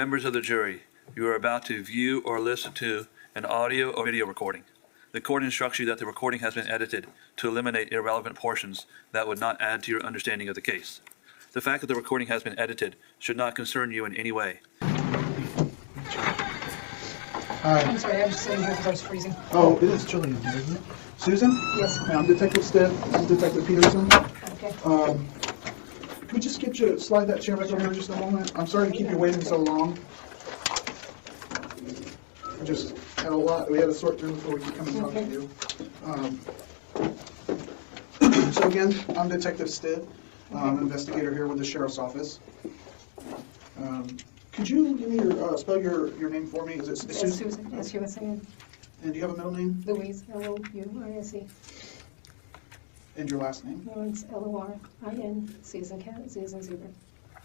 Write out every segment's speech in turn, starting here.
Members of the jury, you are about to view or listen to an audio or video recording. The court instructs you that the recording has been edited to eliminate irrelevant portions that would not add to your understanding of the case. The fact that the recording has been edited should not concern you in any way. Hi. I'm sorry, I'm just sitting here because I was freezing. Oh, it is chilly in here, isn't it? Susan? Yes. Hey, I'm Detective Stitt. I'm Detective Peterson. Okay. Could we just get you to slide that chair back over here just a moment? I'm sorry to keep you waiting so long. We just had a lot we had to sort through before we could come and talk to you. So again, I'm Detective Stitt. I'm an investigator here with the Sheriff's Office. Could you give me your spell your name for me? Is it Susan? Susan, S-U-S-A-N. And do you have a middle name? Louise, L-O-U-I-S-E. And your last name? Lorincz, L-O-R-I-N-C as in cat, Z as in zebra.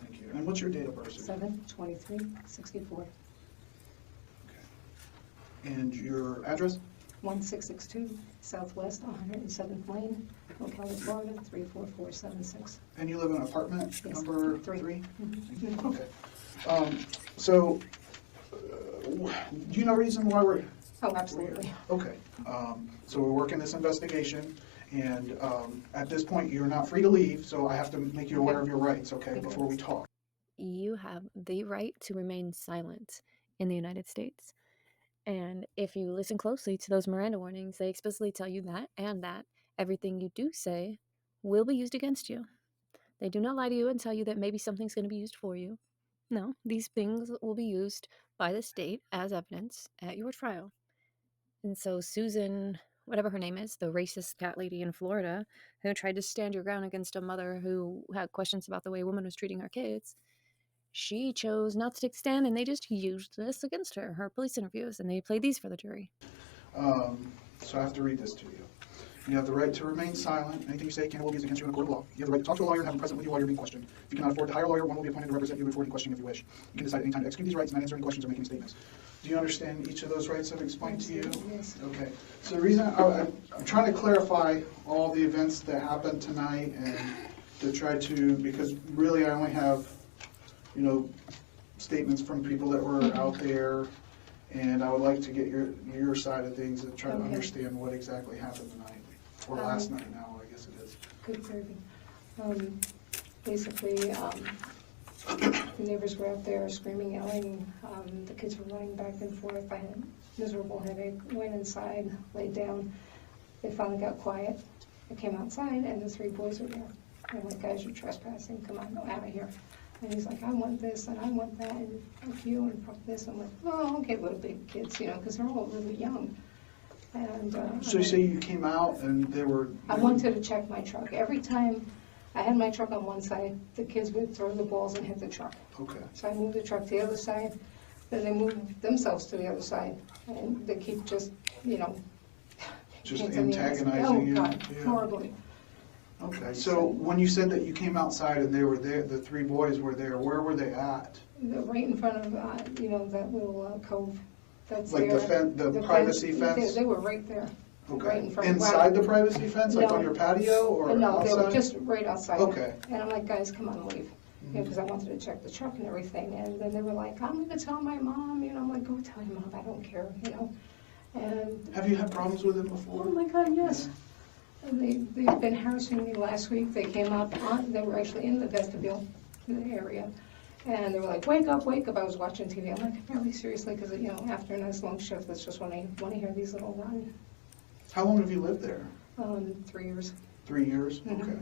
Thank you. And what's your date of birth? 7/23/64. Okay. And your address? 1662 Southwest 107th Lane, Ocala, Florida 34476. And you live in apartment Yes. number 3? Mm-hmm. Okay. So, do you know reason why we're... Oh, absolutely. Okay. So we're working this investigation, and at this point, you're not free to leave, so I have to make you aware of your rights, okay, before we talk. You have the right to remain silent in the United States. And if you listen closely to those Miranda warnings, they explicitly tell you that and that everything you do say will be used against you. They do not lie to you and tell you that maybe something's going to be used for you. No, these things will be used by the state as evidence at your trial. And so Susan, whatever her name is, the racist cat lady in Florida who tried to stand your ground against a mother who had questions about the way a woman was treating her kids, she chose not to take a stand, and they just used this against her police interviews, and they played these for the jury. So I have to read this to you. You have the right to remain silent. Anything you say can or will be used against you in a court of law. You have the right to talk to a lawyer and have him present with you while you're being questioned. If you cannot afford to hire a lawyer, one will be appointed to represent you before any questioning if you wish. You can decide at any time to execute these rights and not answer any questions or make any statements. Do you understand each of those rights I've explained to you? Yes. Okay. So the reason I'm trying to clarify all the events that happened tonight and to try to, because really I only have, statements from people that were out there, and I would like to get your side of things and try to understand what exactly happened tonight. Or last night now, I guess it is. Good clarity. Basically, the neighbors were out there screaming, yelling. The kids were running back and forth. I had a miserable headache. Went inside, laid down. They finally got quiet. I came outside, and the 3 boys were there. I'm like, guys, you're trespassing. Come on, go out of here. And he's like, I want this, and I want that, and fuck you, and fuck this. I'm like, oh, okay, little big kids, because they're all really young. And So you say you came out and they were... I wanted to check my truck. Every time I had my truck on one side, the kids would throw the balls and hit the truck. Okay. So I moved the truck to the other side, then they moved themselves to the other side, and they keep just, Just hands in the ass. antagonizing you? Oh, God, Yeah. horribly. Okay, so when you said that you came outside and they were there, the 3 boys were there, where were they at? They're right in front of, that little cove that's Like there. the privacy fence? They were right there. Okay. Right in front. Inside the privacy fence, like No. on your patio or No, they were outside? just right outside. Okay. And I'm like, guys, come on, leave. Because I wanted to check the truck and everything. And then they were like, I'm going to tell my mom. I'm like, go tell your mom. I don't care, And Have you had problems with them before? oh my God, yes. And they've been harassing me last week. They came out they were actually in the vestibule area. And they were like, wake up, wake up. I was watching TV. I'm like, really, seriously? Because, after a nice long shift, that's just when I want to hear these little run. How long have you lived there? 3 years. 3 years? Mhm. Okay.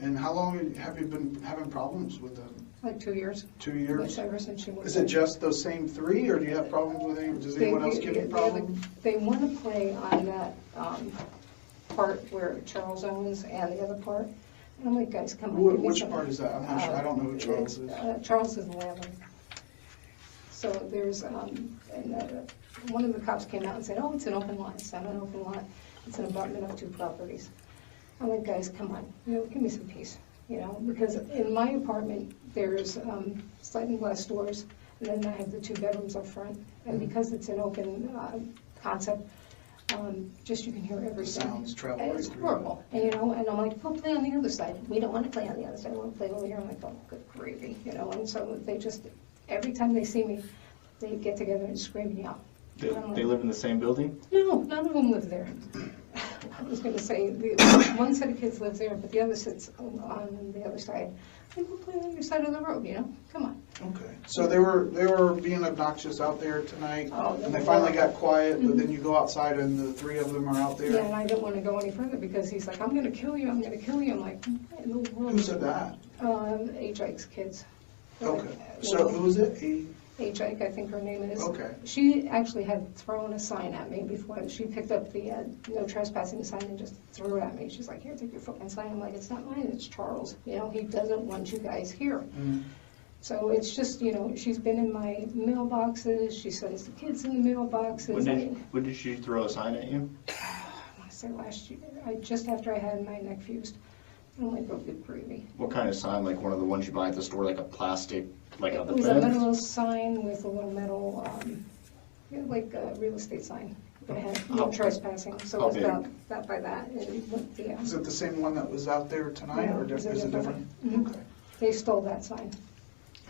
And how long have you been having problems with them? Like 2 years. 2 years? Ever since she was. Is it just those same 3, or do you have problems with any? Does anyone else give you problems? They want to play on that part where Charles owns and the other part. And I'm like, guys, come on. give me Which some- part is that? I'm not sure. I don't know who Charles is. Charles is 11. So there's, one of the cops came out and said, oh, it's an open lot. It's not an open lot. It's an abutment of 2 properties. I'm like, guys, come on. Give me some peace. Because in my apartment, there's sliding glass doors, and then I have the 2 bedrooms up front. And because it's an open concept, just you can hear everything. Sounds travel And right it's through. horrible. And I'm like, go play on the other side. We don't want to play on the other side. I want to play over here. I'm like, oh, good gravy. And so they just, every time they see me, they get together and scream and yell. They live in the same building? No, none of them live there. I was gonna say, one set of kids lives there, but the other sits on the other side. Like, we'll play on your side of the road, you know? Come on. Okay, so they were being obnoxious out there tonight, Oh, and they finally got quiet, but then you go outside and the three of them are out Yeah, there? and I didn't wanna go any further because he's like, I'm gonna kill you, I'm gonna kill you. I'm like, what in the world? Who said that? H.I.'s kids. Okay, so who was it? H.I., I think her name is. Okay. She actually had thrown a sign at me before. She picked up the no trespassing sign and just threw it at me. She's like, here, take your fucking sign. I'm like, it's not mine, it's Charles. You know, he doesn't want you guys here. So it's just, you know, she's been in my mailboxes. She sends the kids in the mailboxes. When did she throw a sign at you? I want to say last year, just after I had my neck fused. I'm like, oh, good gravy. What kind of sign? Like one of the ones you buy at the store, like a plastic, like on the It was a fence? metal sign with a little metal, like a real estate sign. It had no trespassing, so it was big? about that by that. Yeah. Is it the same one that was out there tonight, or No, is it different? Mhm. Okay. They stole that sign.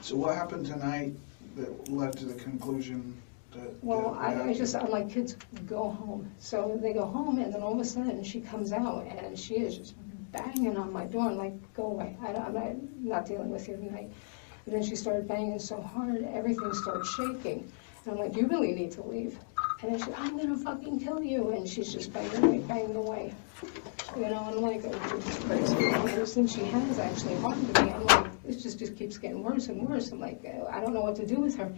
So what happened tonight that led to the conclusion that? Well, that I'm like, kids, go home. So they go home, and then all of a sudden, she comes out, and she is just banging on my door. I'm like, go away. I'm not dealing with you tonight. And then she started banging so hard, everything started shaking. And I'm like, you really need to leave. And then she said, I'm gonna fucking kill you. And she's just banging away. You know, and I'm like, oh, Jesus Christ. And since she has actually harmed me, I'm like, it just keeps getting worse and worse. I'm like, I don't know what to do with her.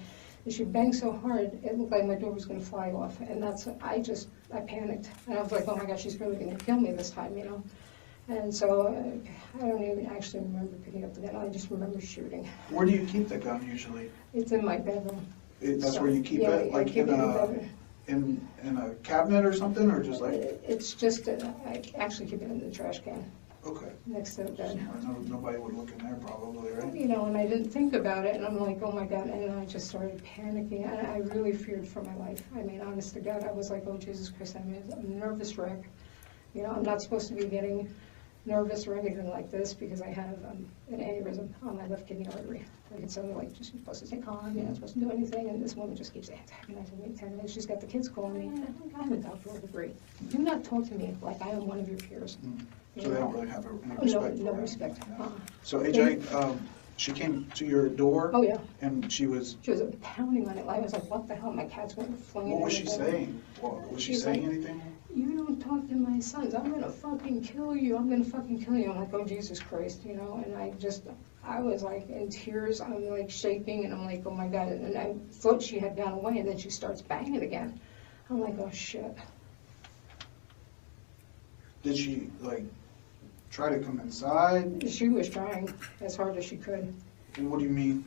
And she banged so hard, it looked like my door was gonna fly off. And I panicked. And I was like, oh my God, she's really gonna kill me this time, you know? And so I don't even actually remember picking up the gun. I just remember shooting. Where do you keep the gun usually? It's in my bedroom. That's So, where you keep yeah, it, I like keep it in the bedroom. in a cabinet or something, or just like? It's just, I actually keep it in the trash can Okay. next to the bed. Nobody would look in there probably, right? You know, and I didn't think about it, and I'm like, oh my God, and I just started panicking, and I really feared for my life. I mean, honest to God, I was like, oh Jesus Christ, I'm a nervous wreck. You know, I'm not supposed to be getting nervous or anything like this because I have an aneurysm on my left kidney artery. And so they're like, you're supposed to stay calm, you're not supposed to do anything, and this woman just keeps antagonizing me, and she's got the kids calling me, and I have a doctoral degree. Do not talk to me like I am one of your peers. So they don't really have any respect No for it. respect. So AJ, she came to your door? Oh, yeah. And she was Pounding on it. I was like, what the hell? My cat's going to fling it. what was she saying? Was she saying anything? You don't talk to my sons. I'm gonna fucking kill you. I'm gonna fucking kill you. I'm like, oh Jesus Christ, you know. And I was like in tears. I'm like shaking, and I'm like, oh my God. And I thought she had gone away, and then she starts banging again. I'm like, oh shit. Did she like try to come inside? She was trying as hard as she could. And what do you mean?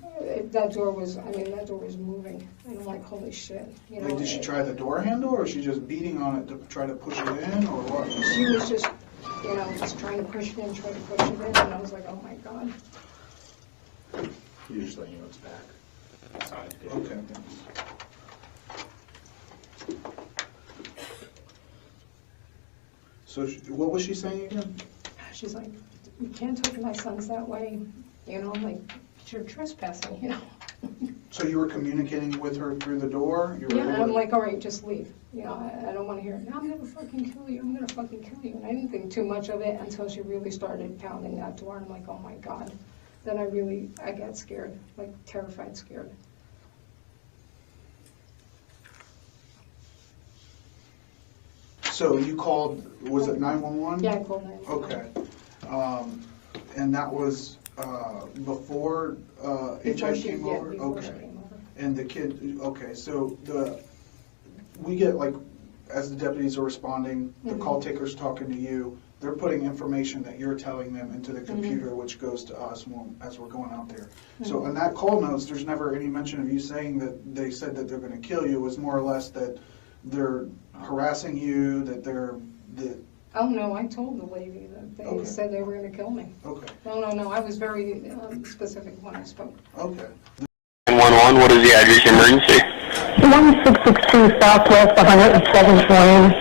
That door was moving. And I'm like, holy shit. You know, Like, did she try the door handle, or is she just beating on it to try to push it in, or what? She was just, you know, just trying to push it in, and I was like, oh my God. You just let you know it's back. Okay. So what was she saying again? She's like, you can't talk to my sons that way. You know, I'm like, you're trespassing, you know. So you were communicating with her through the door? You were Yeah, able and to- I'm like, all right, just leave. You know, I don't want to hear it. I'm going to fucking kill you. I'm going to fucking kill you. And I didn't think too much of it until she really started pounding that door. And I'm like, oh my God. Then I got scared, like terrified, scared. So you called, was it 911? Yeah, I called 911. Okay. And that was before HI came over? Before she Okay. came over. And the kid, okay, so we get like, as the deputies are responding, the call taker's talking to you, they're putting information that you're telling them into the computer, which goes to us as we're going out there. So in that call notes, there's never any mention of you saying that they said that they're gonna kill you. It was more or less that they're harassing you, that Oh, no, I told the lady that they Okay. said they were going to kill me. okay, No, I was very specific when I spoke. okay. 911, what is the address emergency? 1662 Southwest 107th Lane.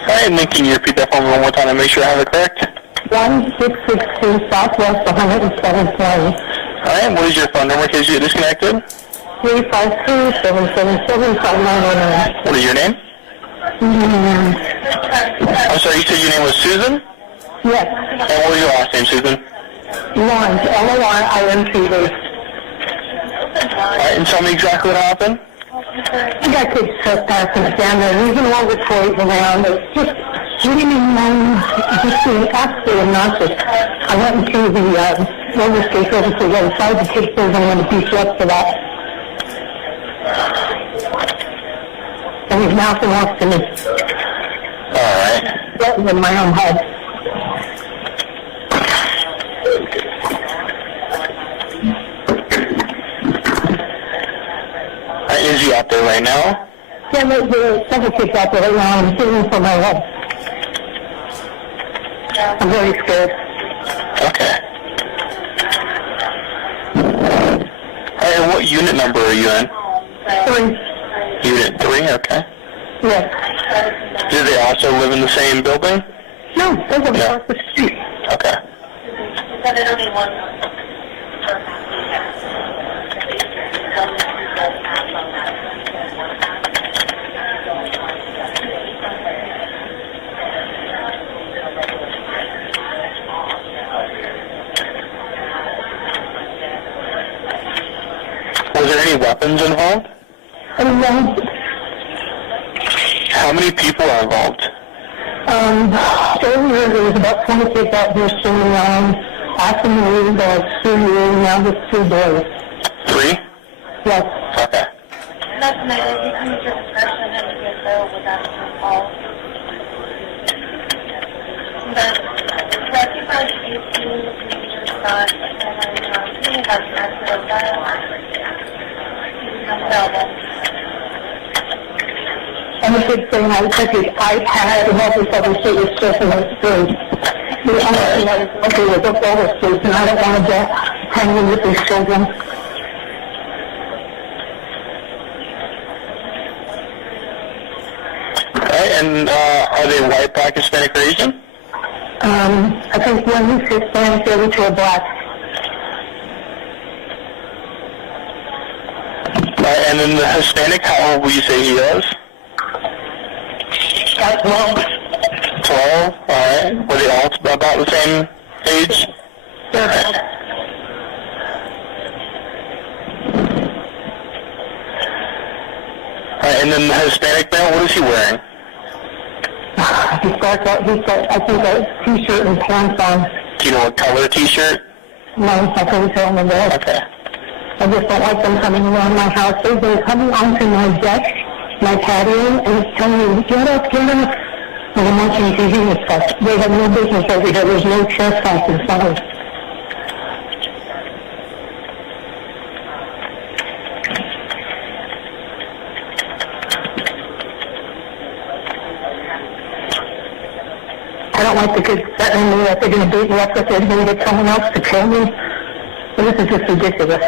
Alright, and then can you repeat that for me one more time to make sure I have it correct? 1662 Southwest 107th Lane. Alright, what is your phone number in case you get disconnected? 352-777-5909. What is your name? I'm sorry, you said your name was Susan? Yes, And what was your last name, Susan? Lorincz, L-O-R-I-N-C-Z. Alright, and tell me exactly what happened. I got kids trespassing down there, leaving all the toys around. It's just screaming, just being absolutely obnoxious. I went into the roller skate over to the other side. The kids said they want to beat you up for that. And he's mouthing off to me. Alright. Getting in my own head. Is he out there right now? Yeah, there's several kids out there right now. I'm sitting for my head. I'm very scared. Okay. Alright, and what unit number are you in? 3. Unit 3, okay. Yes. Do they also live in the same building? No, they live across the street. Okay. Was there any weapons involved? And then, How many people are involved? earlier there was about 20 kids out there swimming around. After me, there was 2 years, now there's 2 boys. 3? Yes. Okay. And the kid saying I took his iPad and all this other shit was just in his food. The only thing I was looking was up all the streets, and I don't want to get hanging with these children. Alright, and are they white, black, Hispanic, or Asian? I think one is Hispanic, the other 2 are black. And then the Hispanic, how old would you say he is? 12. 12, alright. Were they all about the same age? They're Alright, and then the Hispanic male, what is he wearing? He's got, I think, a t-shirt and pants on. Do you know what color t-shirt? No, I couldn't tell him that. Okay. I just don't like them coming around my house. They've been coming onto my deck, my patio, and it's telling me, get up, get up. And I'm watching TV and stuff. They have no business over here. There's no trespassing signs. I don't like the kids threatening me that they're going to beat me up, that they're going to get someone else to kill me. And this is just ridiculous.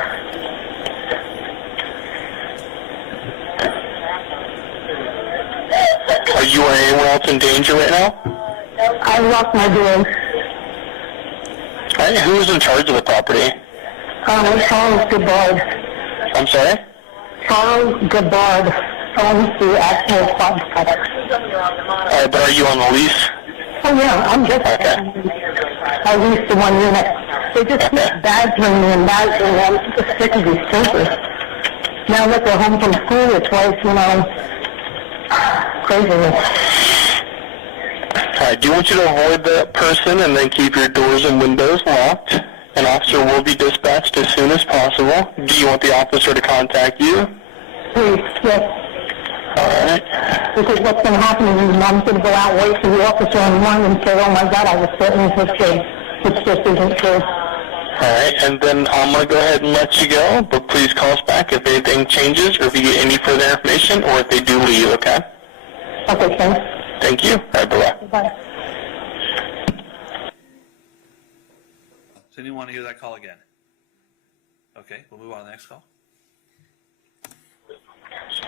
Are you or anyone else in danger right now? I locked my doors. Alright, who's in charge of the property? Charles Gabbard. I'm sorry? Charles Gabbard owns the actual club. Alright, but are you on the lease? Oh yeah, I'm just Okay. at least the 1 unit. They just keep badgering me and badgering me. I'm just sick of these children. Now that they're home from school, it's like, craziness. Alright, do you want you to avoid that person and then keep your doors and windows locked? An officer will be dispatched as soon as possible. Do you want the officer to contact you? Please, yes. Alright. Because what's going to happen is mom's going to go out, wait for the officer and run and say, oh my God, I was threatening his kid. Which just isn't true. Alright, and then I'm going to go ahead and let you go, but please call us back if anything changes or if you get any further information or if they do leave, okay? Okay, thanks. Thank you. Alright, bye-bye. Bye. Does anyone want to hear that call again? Okay, we'll move on to the next call.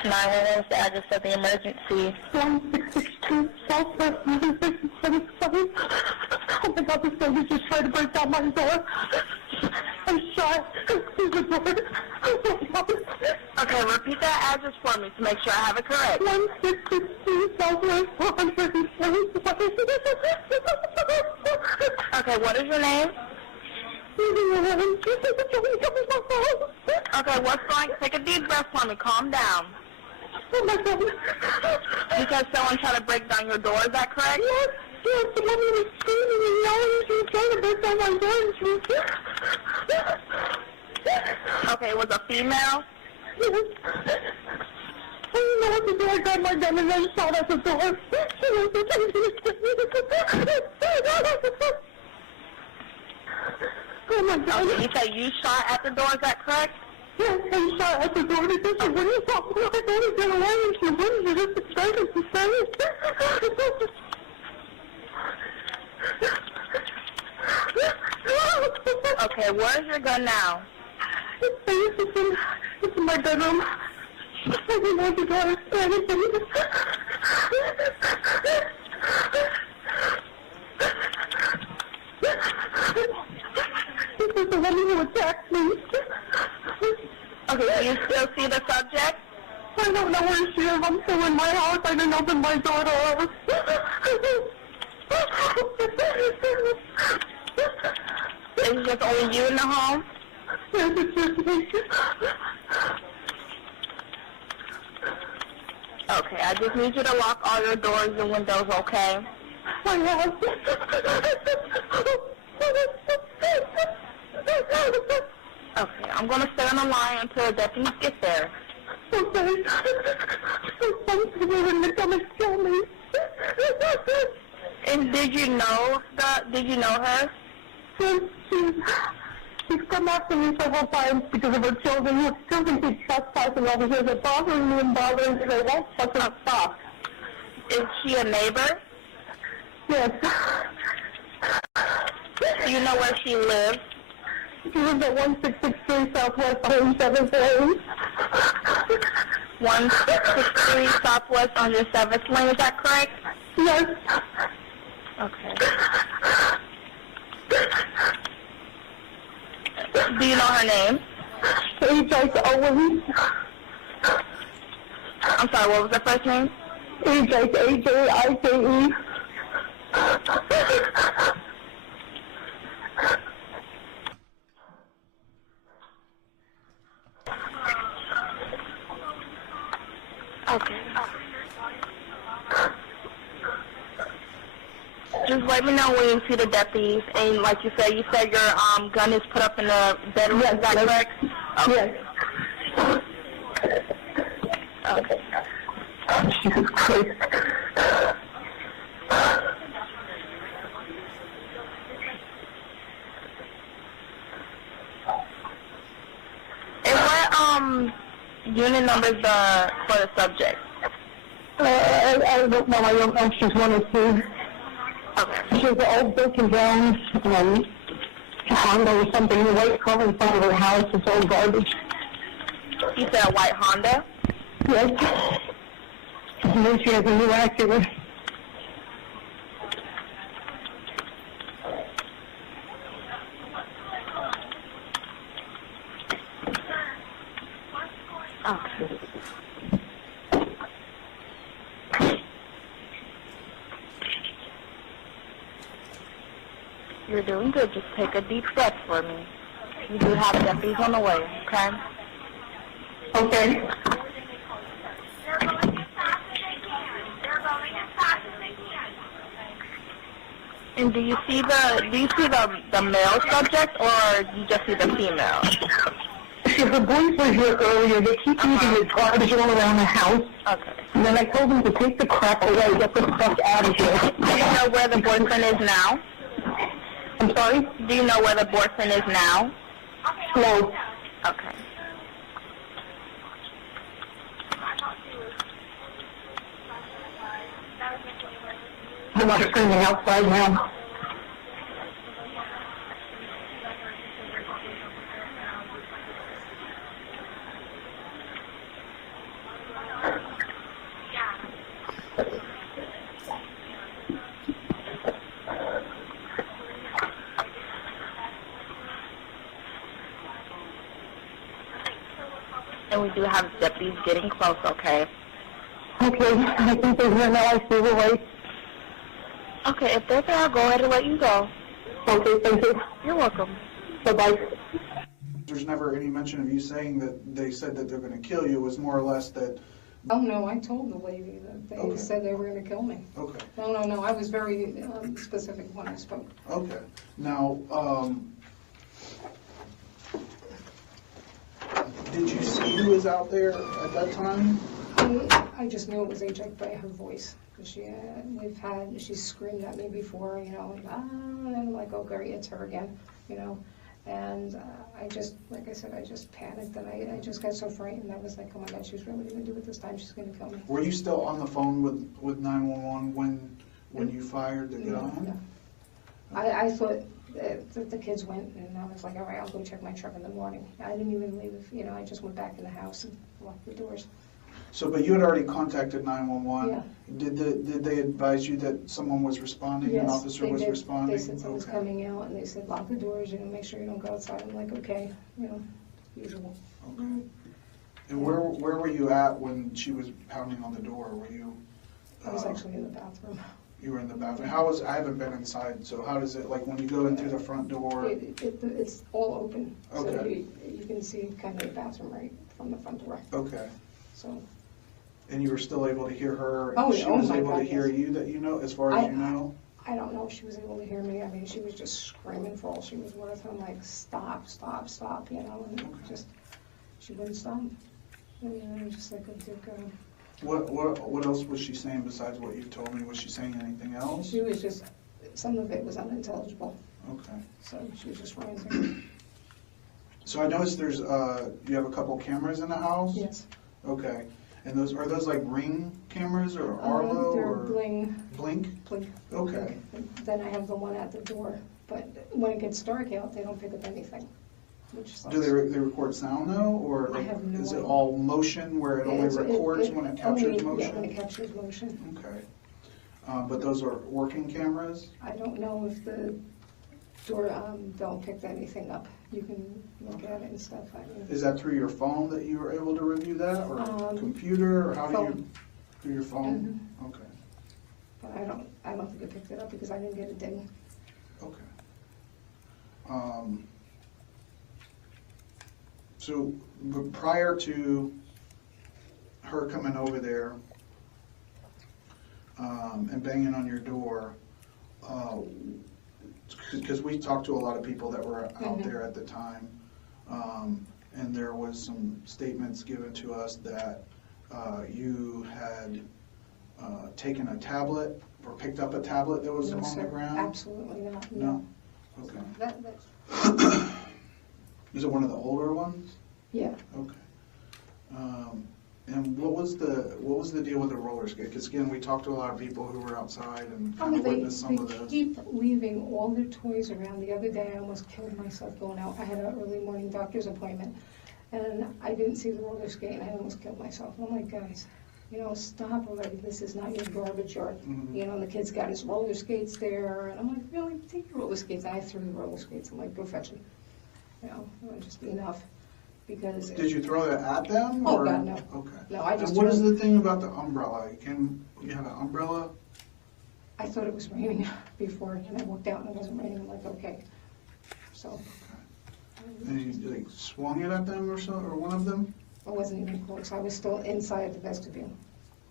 911 is the address of the emergency. 1662 Southwest 167. Oh my God, this baby just tried to break down my door. I'm shot through the door. Okay, repeat that address for me to make sure I have it correct. 1662 Southwest 107th. Okay, what is your name? Okay, what's going? Take a deep breath for me. Calm down. Oh my God. Because someone tried to break down your door, is that correct? Yes, yes, the woman was screaming and yelling. She was trying to break down my door and she was... Okay, it was a female? Yes. I didn't know what to do. I grabbed my gun and then shot at the door. Oh my God. Okay, you say you shot at the door, is that correct? Yes, I shot at the door because she wouldn't stop. I thought it got away and she wouldn't. She just started to say it. Okay, where's your gun now? It's in my bedroom. I didn't want to go outside. Because the woman who attacked me. Okay, do you still see the subject? I don't know where she is. I'm still in my house. I didn't open my door to her. Is it just only you in the home? Yes, it's just me. Okay, I just need you to lock all your doors and windows, okay? I have. Okay, I'm gonna stay on the line until the deputies get there. Okay. Some people are going to come and kill me. And did you know her? She's come after me several times because of her children. Her children keep trespassing over here. They're bothering me and bothering me. They won't fucking stop. Is she a neighbor? Yes. Do you know where she lives? She lives at 1663 Southwest 107th Lane. 1663 Southwest 107th Lane, is that correct? Yes. Okay. Do you know her name? Owens. I'm sorry, what was the first name? AJIKE. Okay. Just let me know when you see the deputies, and like you said your gun is put up in the bedroom. Is that correct? Yes. Okay. Jesus Christ. And what unit number is for the subject? I don't know. I don't know if she's one or two. Okay. She has an old broken down Honda or something, a white car in front of her house. It's all garbage. You said a white Honda? Yes. And then she has a new Acura. Okay. You're doing good. Just take a deep breath for me. You do have deputies on the way, okay? Okay. And do you see the male subject, or you just see the female? The boys were here earlier. They keep using the garbage all around the house. Okay. And then I told them to take the crap away, get the stuff out of here. Do you know where the boyfriend is now? I'm sorry? Do you know where the boyfriend is now? No. Okay. I'm not screaming outside now. do have deputies getting close, okay? Okay, I think they're here now. I see the light. Okay, if they're there, I'll go ahead and let you go. Okay, thank you. You're welcome. Bye-bye. There's never any mention of you saying that they said that they're gonna kill you. It was more or less that, Oh, no, I told the lady that they Okay. said they were gonna kill me. okay, No, I was very specific when I spoke. okay. Now, did you see who was out there at that time? I just knew it was AJ by her voice. 'Cause she's screamed at me before, you know, and I'm like, oh, Gary, it's her again, you know. And I just, like I said, I just panicked and I just got so frightened. I was like, oh my God, she's really gonna do it this time. She's gonna kill me. Were you still on the phone with 911 when you fired the No, gun? no. I thought that the kids went and I was like, all right, I'll go check my truck in the morning. I didn't even leave, you know, I just went back in the house and locked the doors. So, but you had already contacted 911? Yeah. Did they advise you that someone was responding, an officer was responding? They said someone's Okay. coming out, and they said, lock the doors, you know, make sure you don't go outside. I'm like, okay, you know, usual. Okay. And where were you at when she was pounding on the door? Were you? I was actually in the bathroom. You were in the bathroom. I haven't been inside, so how does it, like, when you go in through the front door? It's all open, so Okay. you can see kind of the bathroom right from the front door, Okay. so. And you were still able to hear her? Oh, She yeah. Oh, was my able to God, hear yes. you, that you know, as far as you know? I don't know if she was able to hear me. I mean, she was just screaming for all she was worth. I'm like, stop, you know, and just, she wouldn't stop. And, you know, just like, oh, dear God. What else was she saying besides what you told me? Was she saying anything else? She was just, some of it was unintelligible, Okay. so she was just ranting. So I noticed there's, you have a couple cameras in the house? Yes. Okay. And are those like Ring cameras or Arlo They're or bling. Blink? Okay. Then I have the one at the door, but when it gets dark out, they don't pick up anything, which sucks. Do they record sound though, or I like, have no is it idea. all motion where it only records when it captures only- motion? Yeah, when it captures motion. Okay. But those are working cameras? I don't know if the door bell picked anything up. You can look at it and stuff. I mean, Is that through your phone that you were able to review that, or computer, or how do you? phone. Through your phone? Okay. but I don't think it picked it up because I didn't get a ding. Okay. So, but prior to her coming over there and banging on your door, because we talked to a lot of people that were out there at the time, and there was some statements given to us that you had taken a tablet or picked up a tablet that was No, on sir. the ground? Absolutely not, No? no. Okay. That, Is it one of the older ones? yeah. Okay. And what was the deal with the roller skate? Because again, we talked to a lot of people who were outside and kind of witnessed some of They this. keep leaving all their toys around. The other day, I almost killed myself going out. I had an early morning doctor's appointment, and I didn't see the roller skate, and I almost killed myself. And I'm like, guys, you know, stop already. This is not your garbage yard. Mhm. You know, the kid's got his roller skates there, and I'm like, really, take your roller skates. And I threw the roller skates. I'm like, go fetch them. You know, just enough. Because Did you throw that at them? Oh, or? God, no. Okay. No, I just And what is threw- the thing about the umbrella? You have an umbrella? I thought it was raining before, and I looked out and it wasn't raining. I'm like, okay. So And you like swung it at them or so, or one of them? I wasn't even close. I was still inside the vestibule.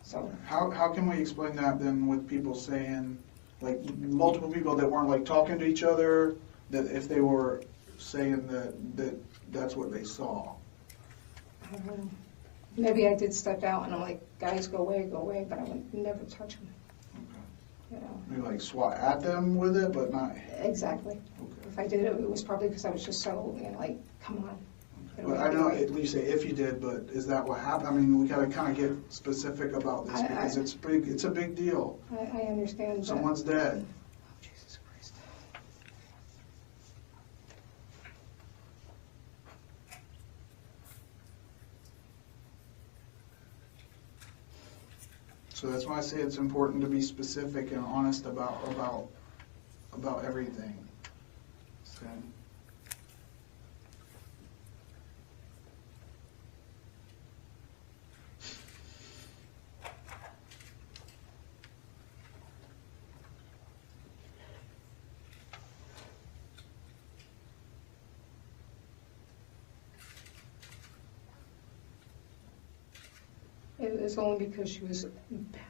So How can we explain that then with people saying, like multiple people that weren't like talking to each other, that if they were saying that that's what they saw? maybe I did step out and I'm like, guys, go away, but I would never touch them. Okay. You know, Maybe like swat at them with it, but not. exactly. Okay. If I did it, it was probably because I was just so, you know, like, come on. But I know, at least say if you did, but is that what happened? I mean, we gotta kind of get specific about this because it's a big deal. I understand that. Someone's dead. Jesus Christ. So that's why I say it's important to be specific and honest about everything. Okay. It was only because she was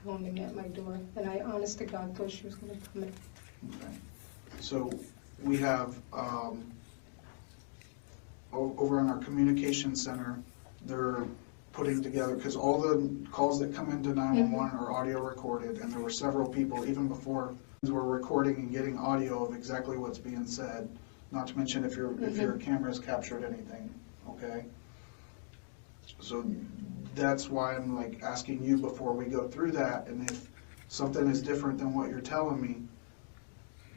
pounding at my door, and I, honest to God, thought she was gonna come in. Okay. So we have, over in our communication center, they're putting together, because all the calls that come into 911 are audio recorded, and there were several people, even before, who were recording and getting audio of exactly what's being said, not to mention if your camera's captured anything, okay? So that's why I'm like asking you before we go through that, and if something is different than what you're telling me,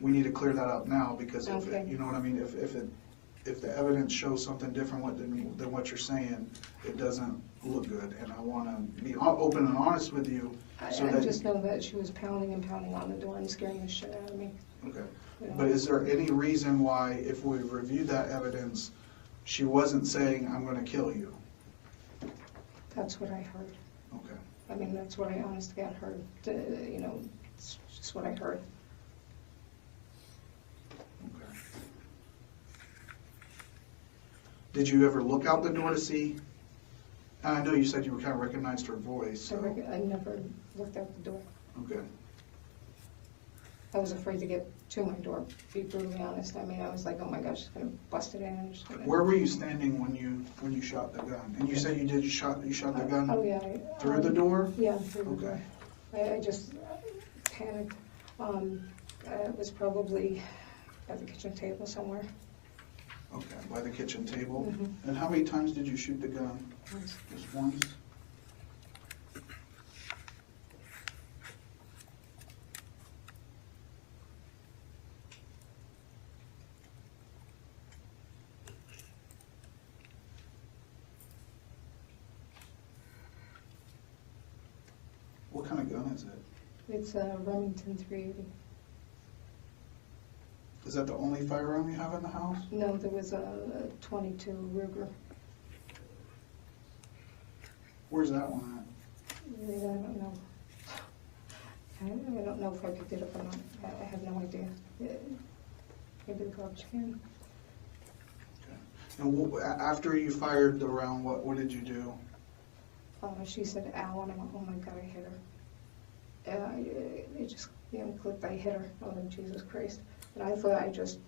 we need to clear that up now, because if it, you know what I mean, if the evidence shows something different than what you're saying, it doesn't look good, and I want to be open and honest with you. So I that, just know that she was pounding and pounding on the door and scaring the shit out of me. okay. You know? But is there any reason why, if we review that evidence, she wasn't saying, "I'm going to kill you"? That's what I heard. Okay. I mean, that's what I honestly got heard. You know, it's just what I heard. Okay. Did you ever look out the door to see? And I know you said you kind of recognized her voice. So. I never looked out the door. Okay. I was afraid to get to my door, to be brutally honest. I mean, I was like, oh my gosh, she's gonna bust it in. And she's gonna... Where were you standing when you shot the gun? And you said you shot the gun Oh, yeah. through the door? Yeah, through the Okay. door. I just panicked. It was probably at the kitchen table somewhere. Okay, by the kitchen table. Mhm. And how many times did you shoot the gun? Once. Just once? What kind of gun is it? It's a Remington 380. Is that the only firearm you have in the house? No, there was a 22 Ruger. Where's that one at? I don't know. I don't know if I picked it up or not. I have no idea. Maybe the garbage can. And after you fired the round, what did you do? She said, ow, and I went, oh my God, I hit her. It just, clicked, I hit her. Oh, Jesus Christ. And I thought I just,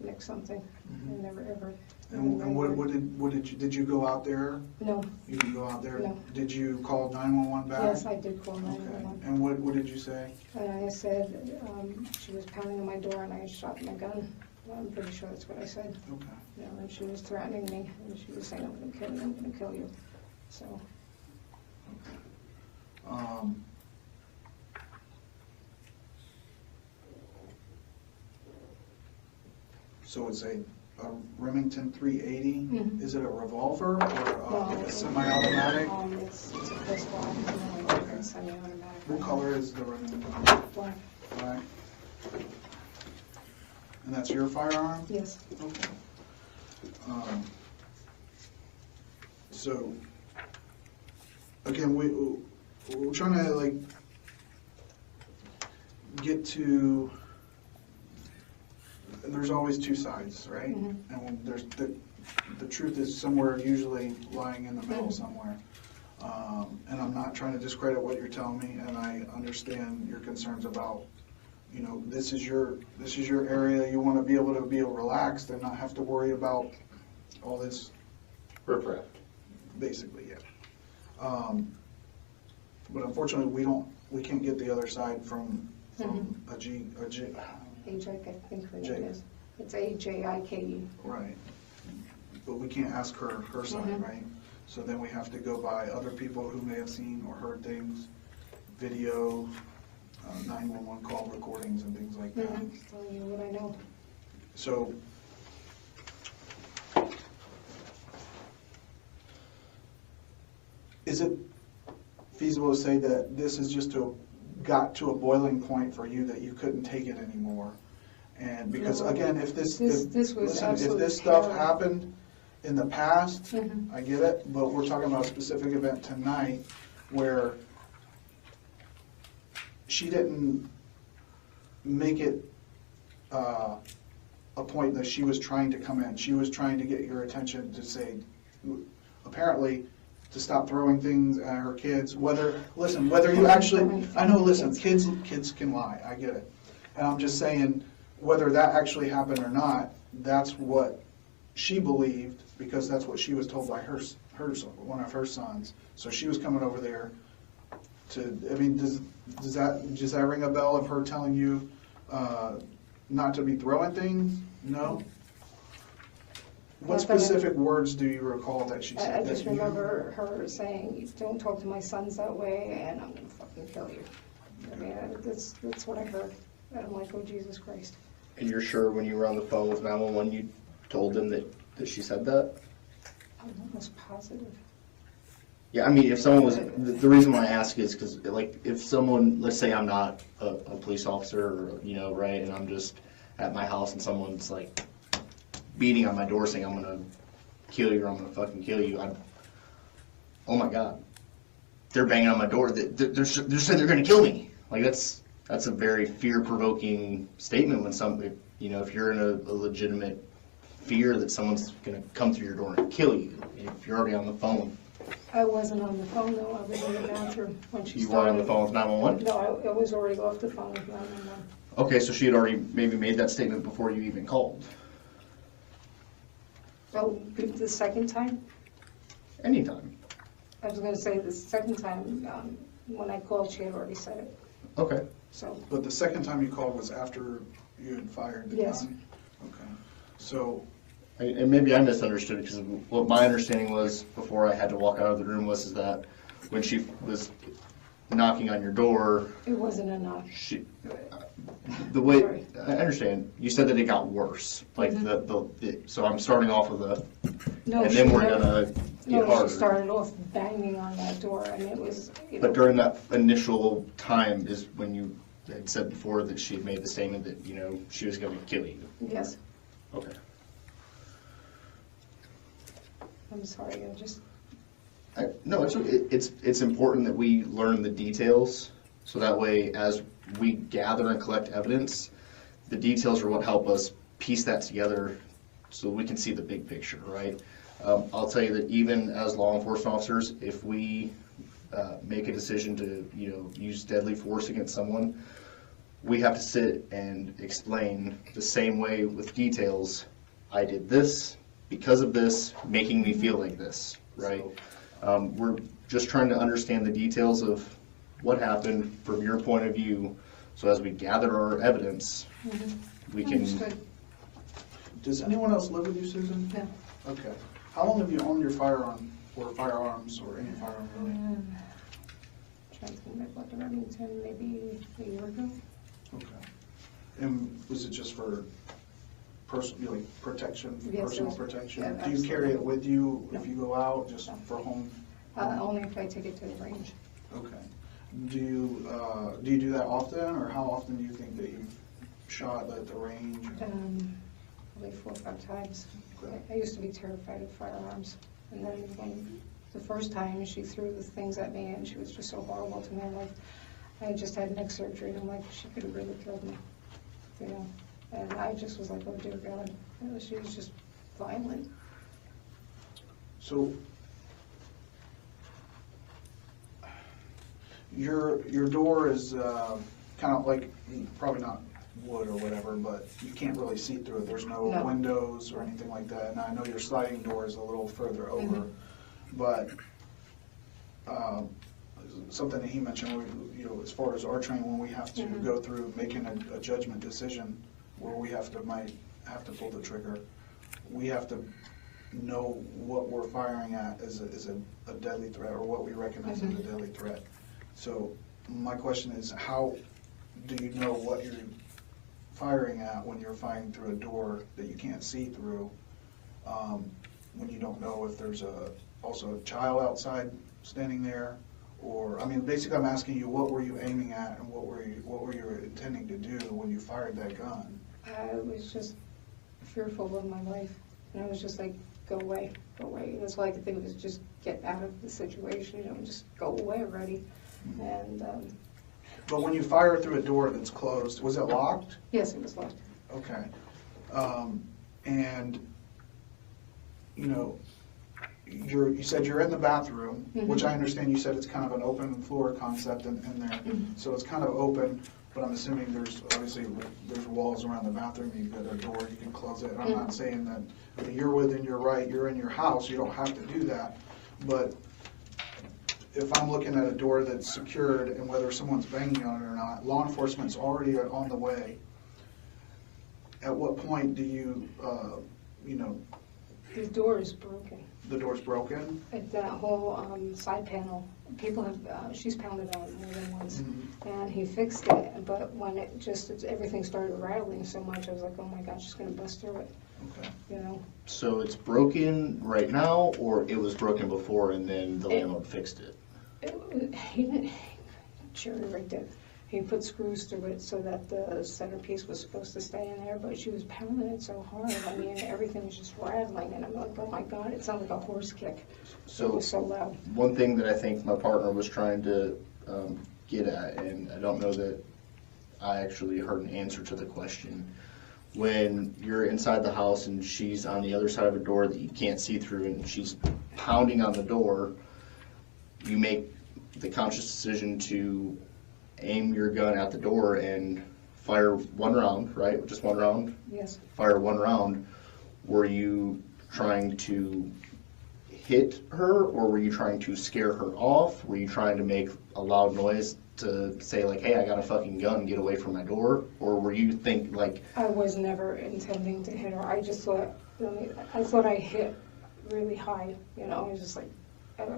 nicked something. I never ever. And what did you go out there? No. You didn't go out there? No. Did you call 911 back? Yes, I did call Okay. 911. And what did you say? And I said, she was pounding on my door and I shot my gun. I'm pretty sure that's what I said. Okay. And she was threatening me, and she was saying, I'm gonna kill you. So, So it's a Remington 380. Mhm. Is it a revolver or No, a semi-automatic? it's a pistol, it's semi-automatic. What color is the Remington? Black, Black. And that's your firearm? yes. Okay. So, again, we're trying to get to, and there's always two sides, right? Mhm. And when there's the truth is somewhere usually lying in the middle somewhere. And I'm not trying to discredit what you're telling me, and I understand your concerns about, this is your area. You want to be able relaxed and not have to worry about all this Riprap. basically, yeah. But unfortunately, we can't get the other side from a G, AJIKE, I think her name Jake. is. It's AJIKE. right. But we can't ask her side, Mhm. right? So then we have to go by other people who may have seen or heard things, video, 911 call recordings and things like that. Telling you what I know. So, is it feasible to say that this is just got to a boiling point for you that you couldn't take it anymore? And because No. again, if this was listen, if absolutely this stuff terrible. happened in the past, Mhm. I get it, but we're talking about a specific event tonight where she didn't make it a point that she was trying to come in. She was trying to get your attention to say, apparently, to stop throwing things at her kids, whether you actually, I know, listen, kids can lie, I get it. And I'm just saying, whether that actually happened or not, that's what she believed, because that's what she was told by her one of her sons. So she was coming over there to, I mean, does that ring a bell of her telling you not to be throwing things? No? What specific words do you recall that she said? I just remember her saying, "Don't talk to my sons that way, and I'm gonna fucking kill you." I mean, that's what I heard. And I'm like, oh, Jesus Christ. And you're sure when you were on the phone with 911, you told them that she said that? I'm almost positive. Yeah, I mean, if someone was, the reason why I ask is because, like, if someone, let's say I'm not a police officer, or, you know, right, and I'm just at my house and someone's, like, beating on my door saying, I'm gonna kill you or I'm gonna fucking kill you, oh my God. They're banging on my door, they're saying they're gonna kill me. Like, that's a very fear-provoking statement when you know, if you're in a legitimate fear that someone's gonna come through your door and kill you, if you're already on the phone. I wasn't on the phone, though. I was in the bathroom when she You started. were on the phone with 911? No, I was already off the phone with 911. Okay, so she had already maybe made that statement before you even called. Oh, the second time? Anytime. I was gonna say the second time, when I called, she had already said it, Okay. so. But the second time you called was after you had fired the gun? Yes. Okay. So, And maybe I misunderstood it, because what my understanding was before I had to walk out of the room was that when she was knocking on your door, It wasn't a knock. the way, Sorry. I understand, you said that it got worse, like so I'm starting off with No, and she then we're never- gonna get No, harder. she started off banging on that door, and it was, you know. But during that initial time is when you had said before that she had made the statement that, you know, she was gonna kill you. Yes, Okay. I'm sorry, I just, No, it's important that we learn the details, so that way as we gather and collect evidence, the details are what help us piece that together so we can see the big picture, right? I'll tell you that even as law enforcement officers, if we make a decision to, you know, use deadly force against someone, we have to sit and explain the same way with details. I did this because of this, making me feel like this, right? We're just trying to understand the details of what happened from your point of view, so as we gather our evidence, we can. understood. does anyone else live with you, Susan? No. Okay. How long have you owned your firearm, or firearms, or any firearm really? Trying to think about the Remington, maybe a year ago. Okay. And was it just for personal, like protection, Yes, it personal was- protection? yeah, Do you carry it with you No. if you go out, just No. for home? Only if I take it to the range. Okay. Do you do that often, or how often do you think that you've shot at the range? Probably 4 or 5 times. Okay. I used to be terrified of firearms, and then when the first time she threw the things at me, and she was just so horrible to me, I'm like, I had just had neck surgery, and I'm like, she could have really killed me, you know? And I just was like, oh dear God, she was just violent. So, your door is kind of like, probably not wood or whatever, but you can't really see through it. There's no No. windows or anything like that. And I know your sliding door is a little further over, but something that he mentioned, you know, as far as our training, when we have to go through making a judgment decision, where we might have to pull the trigger, we have to know what we're firing at is a deadly threat, or what we recognize as a deadly threat. So my question is, how do you know what you're firing at when you're firing through a door that you can't see through, when you don't know if there's also a child outside standing there? Or, I mean, basically I'm asking you, what were you aiming at, and what were you intending to do when you fired that gun? I was just fearful of my life, and I was just like, go away, go away. That's all I could think was just get out of the situation, you know, just go away already. And, But when you fire through a door that's closed, was it locked? yes, it was locked. Okay. And, you know, you said you're in the bathroom, Mhm. which I understand you said it's kind of an open floor concept in there. So it's kind of open, but I'm assuming there's walls around the bathroom, you've got a door, you can close it. I'm not saying that you're within your right, you're in your house, you don't have to do that. But if I'm looking at a door that's secured and whether someone's banging on it or not, law enforcement's already on the way. At what point do you, The door is broken. the door's broken? At that whole side panel, people have, she's pounded on it more than once. And he fixed it, but when everything started rattling so much, I was like, oh my gosh, she's gonna bust through it, Okay. you know? So it's broken right now, or it was broken before and then the landlord fixed it? He didn't, cherry rigged it. He put screws through it so that the centerpiece was supposed to stay in there, but she was pounding it so hard. I mean, everything was just rattling, and I'm like, oh my God, it sounded like a horse kick. It So was so loud. one thing that I think my partner was trying to get at, and I don't know that I actually heard an answer to the question. When you're inside the house and she's on the other side of a door that you can't see through and she's pounding on the door, you make the conscious decision to aim your gun at the door and fire one round, right? Just one round? Yes. Fire one round. Were you trying to hit her, or were you trying to scare her off? Were you trying to make a loud noise to say like, hey, I got a fucking gun, get away from my door? Or were you I was never intending to hit her. I just thought, I thought I hit really high, you know, I was just like, kind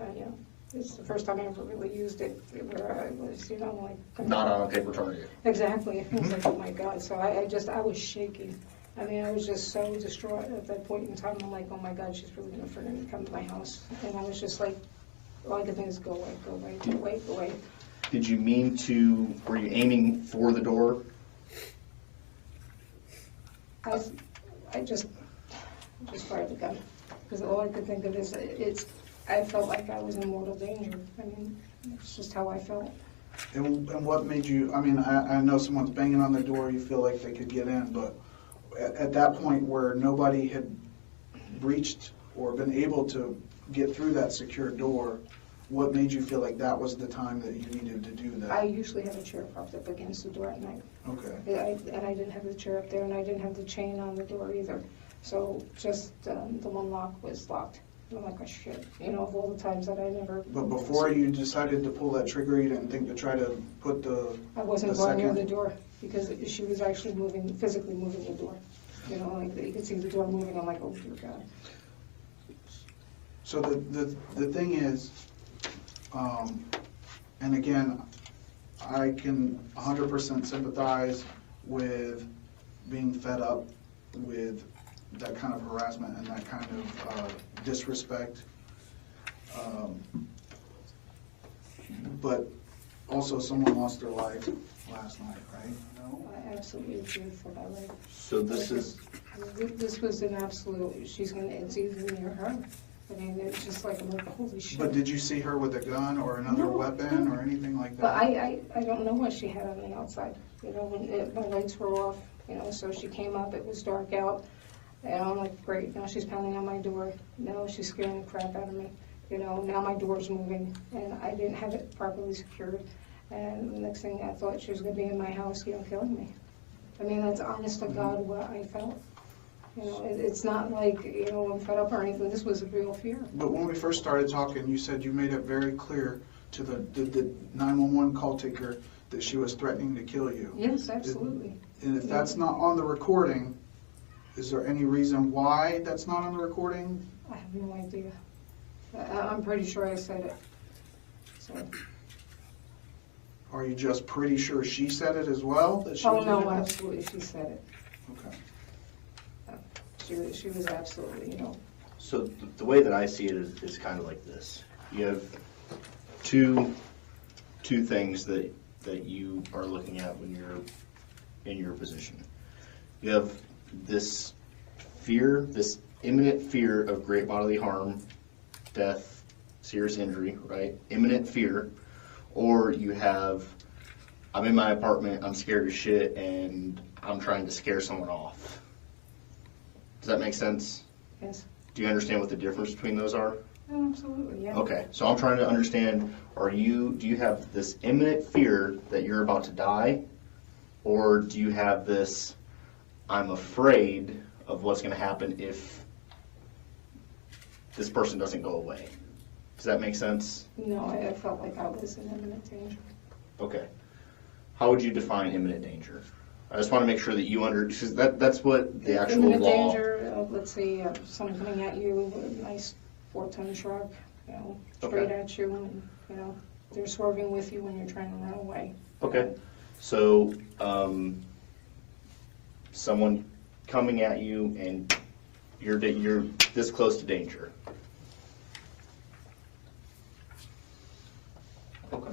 of, you know, it's the first time I ever really used it where I was, you know, like. not on a paper target? Exactly. I was like, oh my God. So I was shaking. I mean, I was just so distraught at that point in time. I'm like, oh my God, she's really gonna freaking come to my house. And I was just like, all I could think is go away, go away, go away, go away. Did you mean to, were you aiming for the door? I just fired the gun. Because all I could think of is, I felt like I was in mortal danger. I mean, it's just how I felt. And what made you, I mean, I know someone's banging on the door, you feel like they could get in, but at that point where nobody had breached or been able to get through that secure door, what made you feel like that was the time that you needed to do that? I usually have a chair propped up against the door at night. Okay. And I didn't have the chair up there, and I didn't have the chain on the door either. So just the one lock was locked. And I'm like, oh shit, you know, of all the times that I never. But before you decided to pull that trigger, you didn't think to try to put the I wasn't the going near second- the door because she was actually physically moving the door. You know, like you could see the door moving. I'm like, oh dear God. So the thing is, and again, I can 100% sympathize with being fed up with that kind of harassment and that kind of disrespect. But also someone lost their life last night, right? No? I absolutely feared for my life. So this is, This was an absolute, it's either me or her. I mean, it's just like, I'm like, holy shit. But did you see her with a gun or another No. weapon or anything like that? But I don't know what she had on the outside, you know, when my lights were off, you know, so she came up, it was dark out, and I'm like, great, now she's pounding on my door, now she's scaring the crap out of me, you know, now my door's moving, and I didn't have it properly secured, and the next thing I thought she was gonna be in my house, you know, killing me. I mean, that's honest to God what I felt. You know, it's not like, you know, I'm fed up or anything, this was a real fear. But when we first started talking, you said you made it very clear to the 911 call taker that she was threatening to kill you. Yes, absolutely. And if that's not on the recording, is there any reason why that's not on the recording? I have no idea. I'm pretty sure I said it, so. Are you just pretty sure she said it as well? That she Oh, was no, doing this? absolutely, she said it. Okay. She was absolutely, you know. so the way that I see it is kind of like this. You have two things that you are looking at when you're in your position. You have this fear, this imminent fear of great bodily harm, death, serious injury, right? Imminent fear. Or you have, I'm in my apartment, I'm scared as shit, and I'm trying to scare someone off. Does that make sense? Yes. Do you understand what the difference between those are? Oh, absolutely, yeah. Okay, so I'm trying to understand, do you have this imminent fear that you're about to die? Or do you have this, I'm afraid of what's gonna happen if this person doesn't go away? Does that make sense? No, I felt like I was in imminent danger. Okay. How would you define imminent danger? I just want to make sure that you because that's what the actual Imminent law. danger of, let's say, someone coming at you with a nice 4-ton truck, straight Okay. at you, and, they're swerving with you when you're trying to run away. Okay. So, someone coming at you and you're this close to danger. Okay.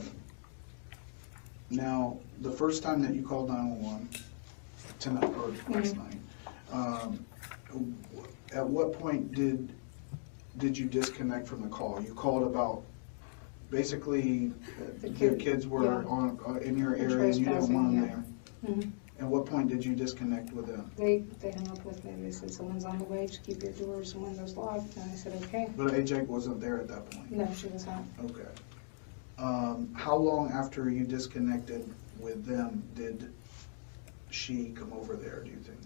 Now, the first time that you called 911, tonight, or last night, at what point did you disconnect from the call? You called about, basically, the kids were in your area and you didn't want them there. Mhm. At what point did you disconnect with them? They hung up with me. They said, someone's on the way, just keep your doors and windows locked. And I said, okay. But AJ wasn't there at that point? No, she was not. Okay. How long after you disconnected with them did she come over there, do you think?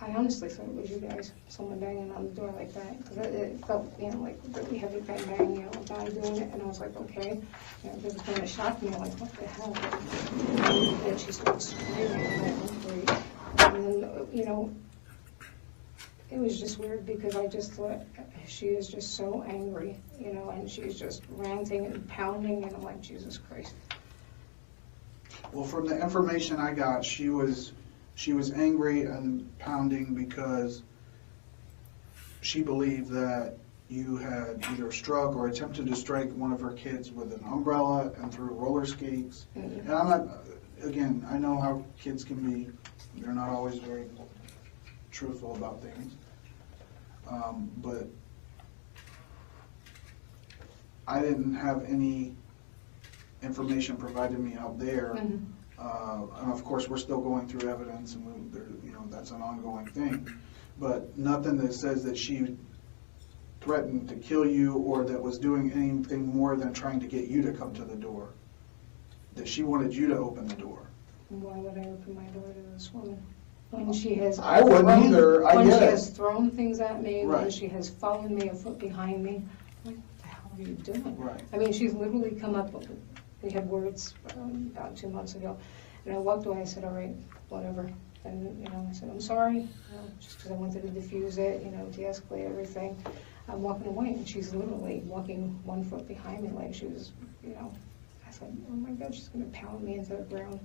I honestly thought it was you guys, someone banging on the door like that, because it felt, like really heavy bang bang, a guy doing it, and I was like, okay. This kind of shocked me, like, what the hell? And then she started screaming, and I went, great. And then, it was just weird, because I just thought, she is just so angry, and she's just ranting and pounding, and I'm like, Jesus Christ. Well, from the information I got, she was angry and pounding because she believed that you had either struck or attempted to strike one of her kids with an umbrella and threw roller skates. Mm-hmm. And I'm not, again, I know how kids can be, they're not always very truthful about things. But I didn't have any information provided me out there. Mm-hmm. And of course, we're still going through evidence, and that's an ongoing thing. But nothing that says that she threatened to kill you or that was doing anything more than trying to get you to come to the door. That she wanted you to open the door. Why would I open my door to this woman? When she has I wouldn't either. I when get she it. has thrown things at me, when Right. she has followed me a foot behind me, what the hell are you doing? Right. I mean, she's literally come up. We had words about 2 months ago, and I walked away. I said, "All right, whatever." And I said, "I'm sorry," just because I wanted to diffuse it, de-escalate everything. I'm walking away, and she's literally walking 1 foot behind me, like she was, I said, "Oh my God, she's gonna pound me into the ground."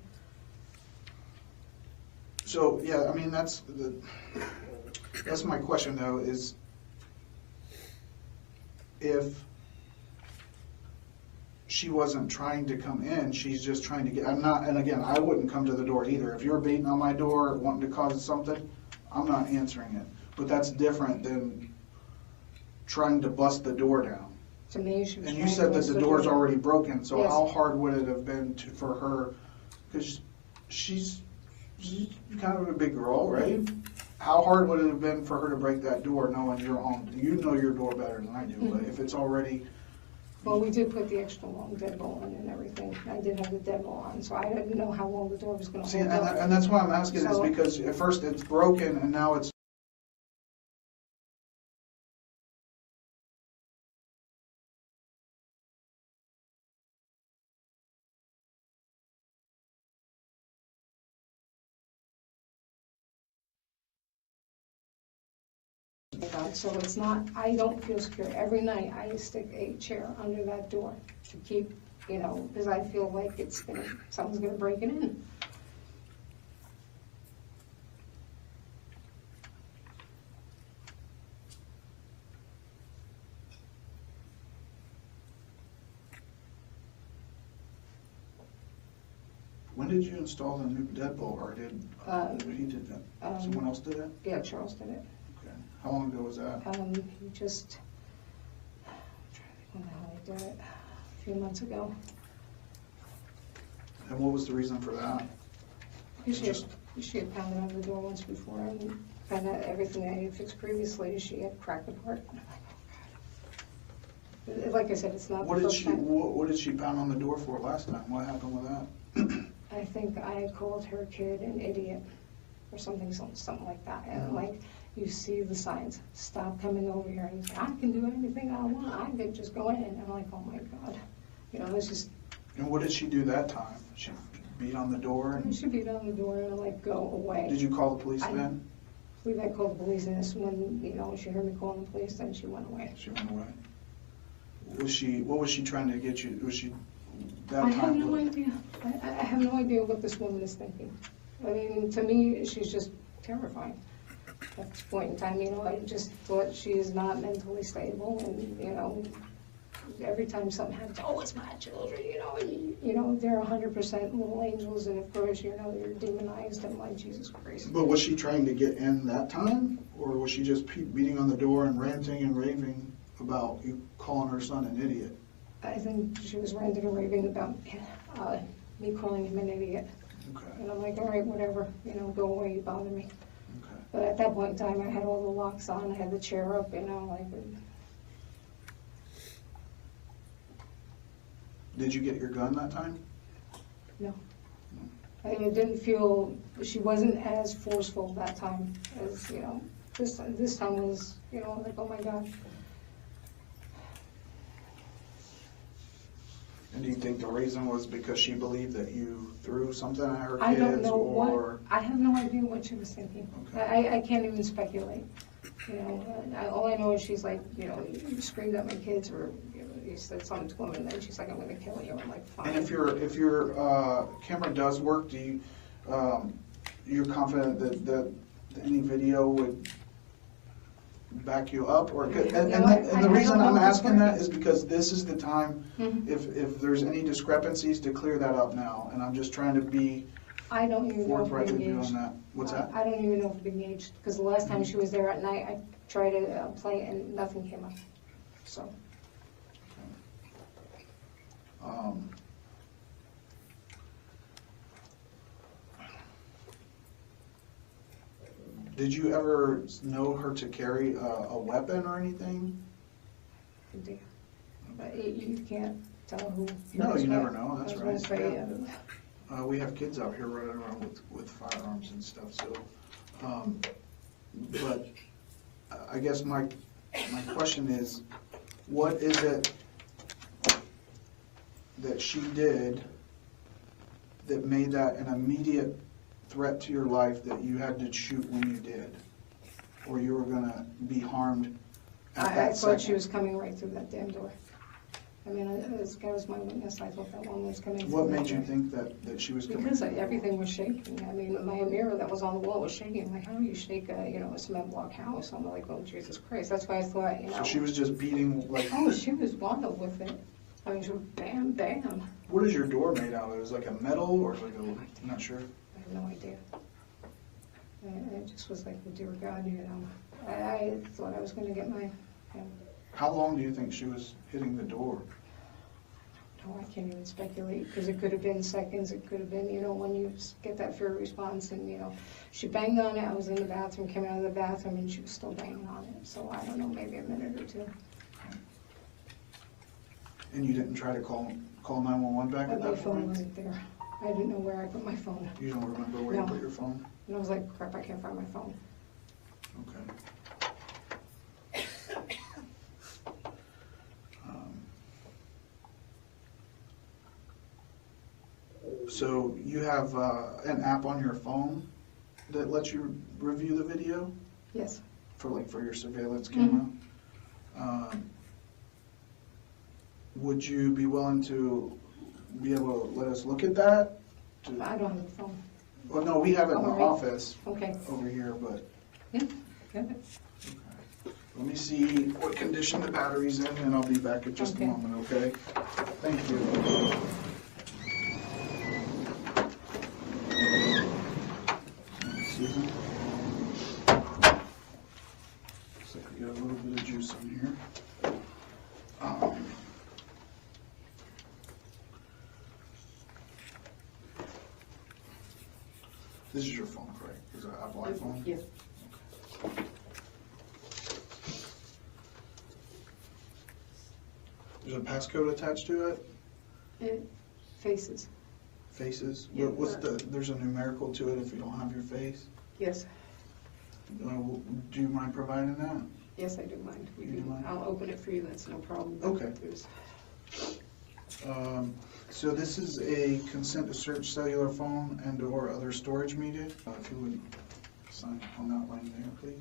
So, yeah, I mean, that's my question, though, is if she wasn't trying to come in, she's just trying to get, and again, I wouldn't come to the door either. If you're beating on my door, wanting to cause something, I'm not answering it. But that's different than trying to bust the door down. To me, she was And you trying said to that bust the the door's door. already broken, so Yes. how hard would it have been for her, because she's kind of a big girl, right? How hard would it have been for her to break that door knowing your own, you know your door better than I do, but if it's already, Well, we did put the extra long deadbolt on and everything. I did have the deadbolt on, so I didn't know how long the door was gonna see, hold up. and that's why I'm asking is So- because at first it's broken and now it's So it's not, I don't feel secure. Every night I stick a chair under that door to keep, because I feel like someone's gonna break it in. when did you install the new deadbolt, or did he did that? Someone else did that? Yeah, Charles did it. Okay. How long ago was that? He just, I'm trying to think when the hell he did it, a few months ago. And what was the reason for that? She had pounded on the door once before, and found out everything I had fixed previously, she had cracked apart. And I'm like, oh God. Like I said, it's not What the did first she, time. what did she pound on the door for last time? What happened with that? I think I called her kid an idiot or something like that. And like, you see the signs, stop coming over here. And I can do anything I want. I could just go in. And I'm like, oh my God. You know, it's just, And what did she do that time? She beat on the door I and, should be down the door and I'm like, go away. did you call the police I then? I believe I called the police, and this when, you know, she heard me calling the police, then she went away. She went away. What was she trying to get you, was she, that I time? have no idea. I have no idea what this woman is thinking. I mean, to me, she's just terrifying at this point in time. You know, I just thought she is not mentally stable, and, you know, every time something happens, oh, it's my children, you know, and, you know, they're 100% little angels, and of course, you know, you're demonized. I'm like, Jesus Christ. But was she trying to get in that time? Or was she just beating on the door and ranting and raving about you calling her son an idiot? I think she was ranting and raving about me calling him an idiot. Okay, And I'm like, all right, whatever, you know, go away, you bother me. okay. But at that point in time, I had all the locks on, I had the chair up, you know, like, Did you get your gun that time? no. I didn't feel, she wasn't as forceful that time as, you know, this time was, you know, like, oh my God. And do you think the reason was because she believed that you threw something at her I kids, don't know what, or? I have no idea what she was thinking. Okay. I can't even speculate, you know, all I know is she's like, you know, you screamed at my kids, or, you know, you said something to them, and then she's like, I'm gonna kill you. I'm like, fine. And if your camera does work, do you, you're confident that any video would back you up, or, and the reason I'm asking that is because this is the time, if there's any discrepancies, to clear that up now, and I'm just trying to be I don't even know if forthright we with you on engaged. that. What's that? I don't even know if we engaged, because the last time she was there at night, I tried to play it and nothing came up, so. Did you ever know her to carry a weapon or anything? Dear. But you can't tell who. No, knows you what. never know, that's I was right. gonna say, We have kids out here running around with firearms and stuff, so, but I guess my question is, what is it that she did that made that an immediate threat to your life that you had to shoot when you did? Or you were gonna be harmed at I that thought she second? was coming right through that damn door. I mean, this guy was my witness, I thought that one was coming through. What that made you door. think that she was coming? Because everything was shaking. I mean, my mirror that was on the wall was shaking. I'm like, how do you shake a, you know, a cement block house? I'm like, oh, Jesus Christ. That's why I thought, you know. So she was just beating, like, Oh, she was wild with it. I mean, she was bam, bam. what is your door made out of? Is it like a metal or like a, I'm not sure. I have no idea. I just was like, well, dear God, you know. I thought I was going to get my, you know, How long do you think she was hitting the door? no, I can't even speculate, because it could have been seconds, it could have been, you know, when you get that fear response, and, you know, she banged on it. I was in the bathroom, came out of the bathroom, and she was still banging on it. So I don't know, maybe a minute or two. And you didn't try to call 911 back at But my that phone point? wasn't there. I didn't know where I put my phone. You don't remember where you No. put your phone? And I was like, crap, I can't find my phone. Okay. So you have an app on your phone that lets you review the video Yes. for your surveillance camera? Would you be willing to be able to let us look at that? I don't have a phone. Well, no, we have it in the Alright. office Okay. over here, but Yeah, got it. let me see what condition the battery's in, and I'll be back in just a Okay. moment, okay? Thank you. Susan? Looks like we got a little bit of juice in here. This is your phone, correct? Is it an Apple iPhone? Yes. passcode attached to it? Faces, Faces? Yeah, What's there's a numerical to it if you don't have your face? yes, Do you mind providing that? yes, I do mind. You do mind? I'll open it for you, that's no problem. Okay. There's- So this is a consent to search cellular phone and or other storage media. If you would sign on that line there, please.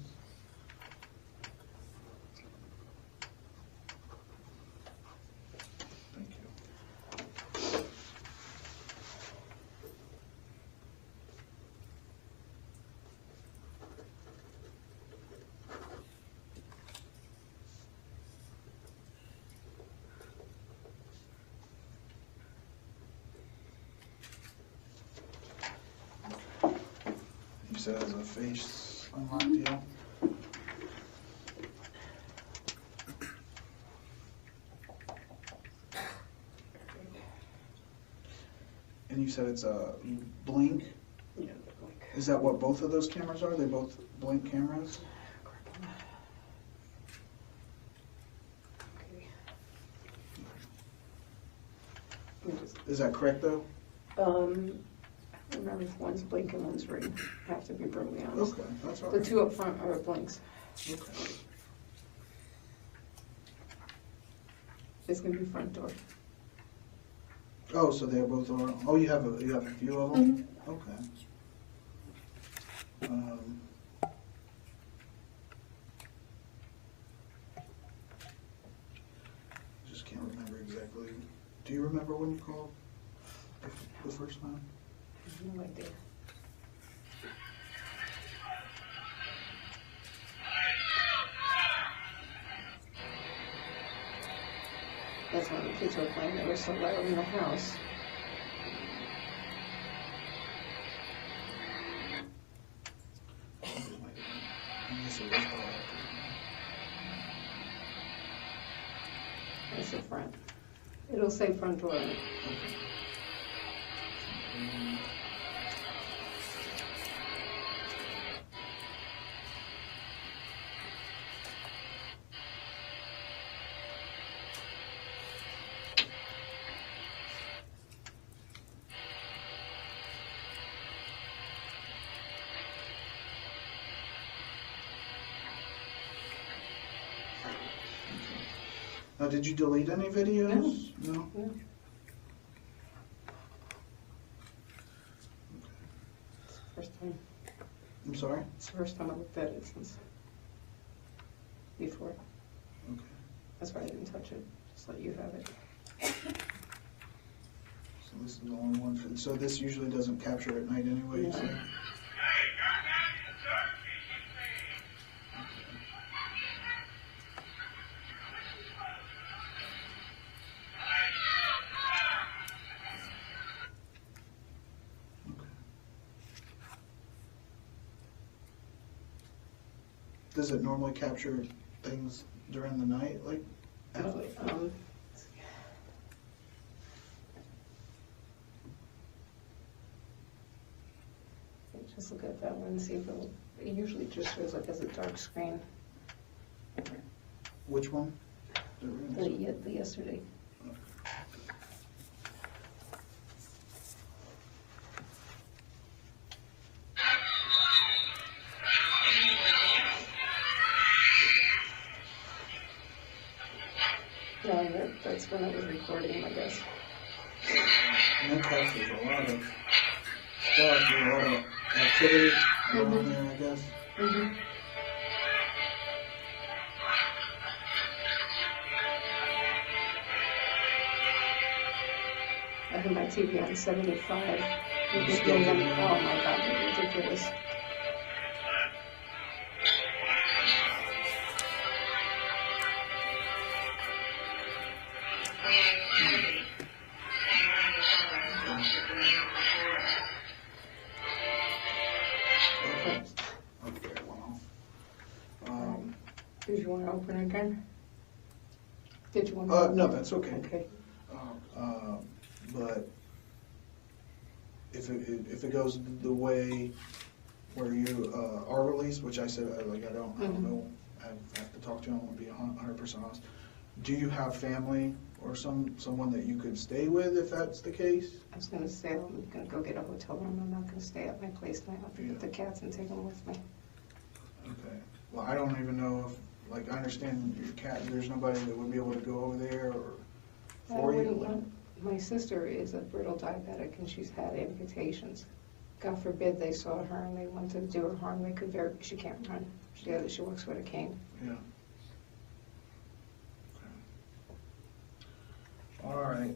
Thank you. You said it was a face unlock deal? And you said it's a blink? Yeah, Is that what both of those cameras are? They both blink cameras? okay. Is that correct though? I remember if one's blink and one's ring, I have to be brutally honest. Okay, that's all The right. two up front are blinks. Okay. It's gonna be front door. Oh, so they both are, oh, you have a few of them? Okay. Just can't remember exactly. Do you remember when you called the first time? I have no idea. That's when the kids were playing, they were so loud in the house. I guess it was That's the front. It'll say front door on it. Now, did you delete any videos? No? No. It's the first time, I'm sorry? it's the first time I looked at it since before. Okay. That's why I didn't touch it, just let you have it. So this is the only one for, so this usually doesn't capture at night anyway, you No. say? Does it normally capture things during the night, like? Just look at that one and see if it usually just shows up as a dark screen. Which one? The yesterday. No, that's when it was recording, I guess. And that captures a lot of stuff, a lot of activity going on there, I guess. Mm-hmm. I have my TV on 75. You still have it on? Oh my God, they're ridiculous. Okay, well. Did you want to open it again? Did you want to? No, that's okay. Okay. But if it goes the way where you are released, which I said, I don't know, I have to talk to him, I want to be 100% honest. Do you have family or someone that you could stay with if that's the case? I was gonna say, I'm gonna go get a hotel room, I'm not gonna stay at my place tonight, I'll pick up the cats and take them with me. Okay. Well, I don't even know if, like, I understand your cat, there's nobody that would be able to go over there or for you? My sister is a brittle diabetic and she's had amputations. God forbid they saw her and they wanted to do her harm, she can't run. She works with a cane. Yeah. Okay. All right,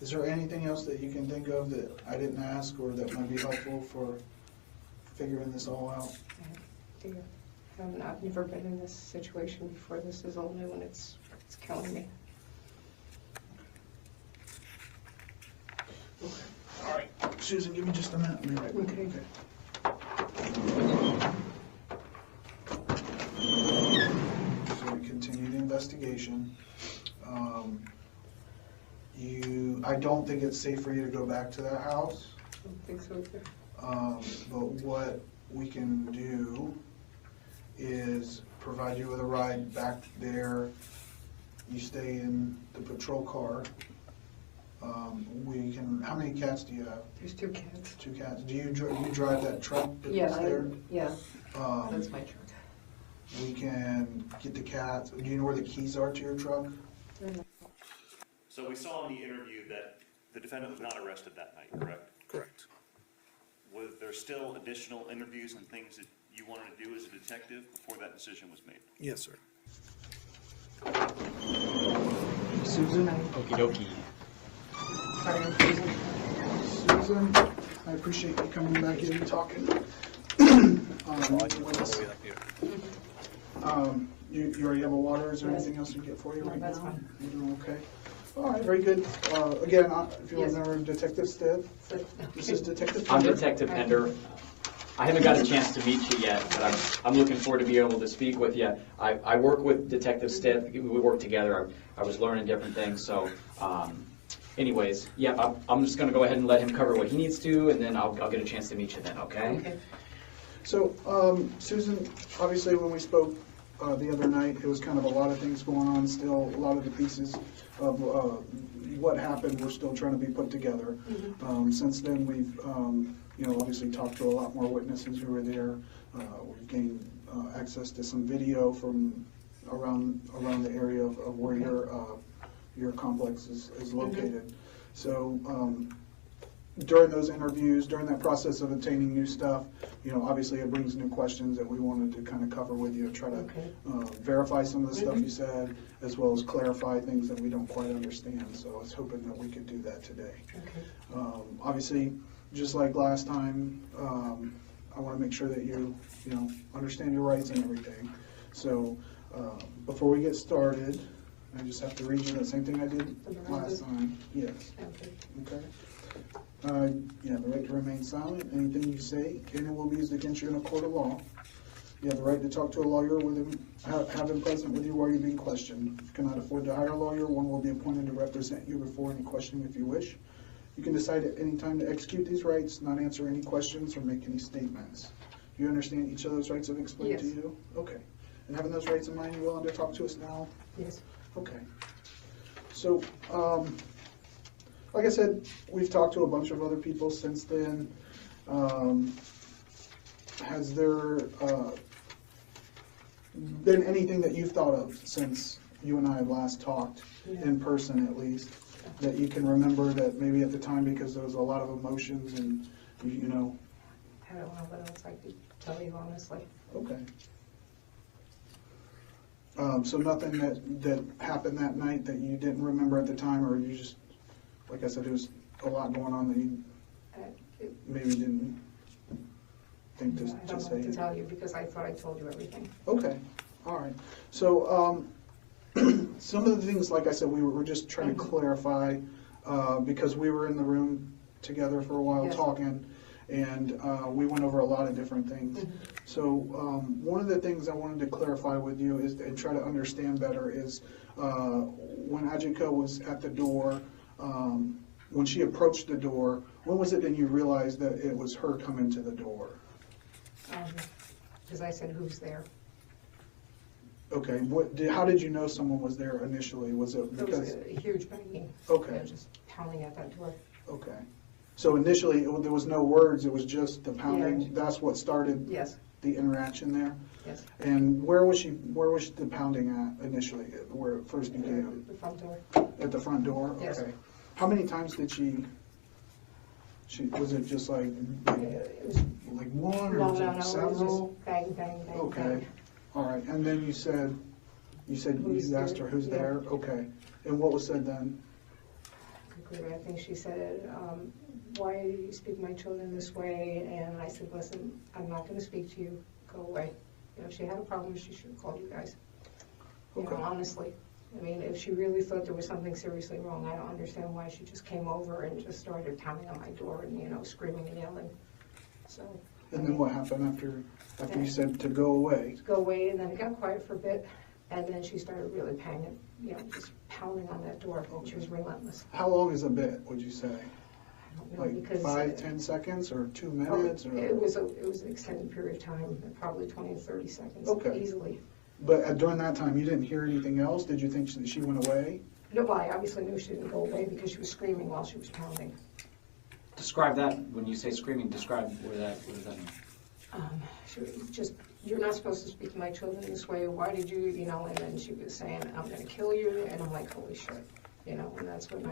is there anything else that you can think of that I didn't ask or that might be helpful for figuring this all out? Dear, I've never been in this situation before. This is all new and it's killing me. Okay. All right, Susan, give me just a minute. I'll be right back. Okay. So we continue the investigation. I don't think it's safe for you to go back to that house. I don't think so either. But what we can do is provide you with a ride back there. You stay in the patrol car. How many cats do you have? There's 2 cats. 2 cats. Do you drive that truck that's there? Yeah, Um, that's my truck. We can get the cats. Do you know where the keys are to your truck? So we saw in the interview that the defendant was not arrested that night, correct? Correct. Was there still additional interviews and things that you wanted to do as a detective before that decision was made? Yes, sir. Susan? Okie dokie. Susan, I appreciate you coming back in and talking. You already have a water, is there anything else we can get for you right now? That's fine. You're doing okay? All right, very good. Again, if you Yes. remember Detective Stiff, this is Detective I'm Pender. Detective Pender. I haven't got a chance to meet you yet, but I'm looking forward to be able to speak with you. I work with Detective Stiff. We work together. I was learning different things. So, anyways, yeah, I'm just going to go ahead and let him cover what he needs to, and then I'll get a chance to meet you then, okay? Okay. So, Susan, obviously when we spoke the other night, it was kind of a lot of things going on still. A lot of the pieces of what happened were still trying to be put together. Since then, we've obviously talked to a lot more witnesses who were there. We've gained access to some video from around the area of where your complex is located. So during those interviews, during that process of obtaining new stuff, obviously it brings new questions that we wanted to kind of cover with you, try to verify some of the stuff you said, as well as clarify things that we don't quite understand. So I was hoping that we could do that today. Obviously, just like last time, I want to make sure that you understand your rights and everything. So before we get started, I just have to read you the same thing I did last time. Yes. Okay. You have the right to remain silent. Anything you say can and will be used against you in a court of law. You have the right to talk to a lawyer with him, have him present with you while you're being questioned. If you cannot afford to hire a lawyer, one will be appointed to represent you before any questioning if you wish. You can decide at any time to execute these rights, not answer any questions, or make any statements. Do you understand each of those rights I've explained to you? Okay. And having those rights in mind, you willing to talk to us now? Yes. Okay. So, like I said, we've talked to a bunch of other people since then. Has there been anything that you've thought of since you and I have last talked, in person at least, that you can remember that maybe at the time, because there was a lot of emotions and, I don't know what else I could tell you, honestly. Okay. So nothing that happened that night that you didn't remember at the time, or you just, like I said, there was a lot going on that you maybe didn't think to I don't know say? what to tell you because I thought I told you everything. Okay, all right. So some of the things, like I said, we were just trying to clarify because we were in the room together for a while talking, and we went over a lot of different things. So one of the things I wanted to clarify with you is, and try to understand better, is when Ajika was at the door, when she approached the door, when was it that you realized that it was her coming to the door? Because I said, who's there? Okay, how did you know someone was there initially? Was it There because? was a huge banging. Okay. You know, just pounding at that door. Okay. So initially, there was no words, it was just the pounding? Yeah. That's what started Yes, the interaction there? yes. And where was the pounding at initially, where it first began? The front door. At the front door? Yes. Okay. How many times did she, was it just like It was, one or no, was no, it no, it was several? just bang, bang, bang, Okay. bang. All right, and then you said Who's you asked there? her who's Yeah. there? Okay. And what was said then? Quickly, I think she said, why do you speak to my children this way? And I said, listen, I'm not gonna speak to you, go away. You know, if she had a problem, she should have called you guys. You know, Okay. honestly. I mean, if she really thought there was something seriously wrong, I don't understand why she just came over and just started pounding on my door and, you know, screaming and yelling. So. And then what happened after you said to go away? Go away, and then it got quiet for a bit, and then she started really banging, you know, just pounding on that door. She was relentless. How long is a bit, would you say? I don't know, Like because 5-10 seconds or 2 minutes? Or? it was an extended period of time, probably 20 to 30 seconds, Okay. easily. But during that time, you didn't hear anything else? Did you think she went away? No, well, I obviously knew she didn't go away because she was screaming while she was pounding. Describe that, when you say screaming, describe what does that mean? She was just, you're not supposed to speak to my children this way, why did you, you know, and then she was saying, I'm gonna kill you, and I'm like, holy shit, you know, and that's when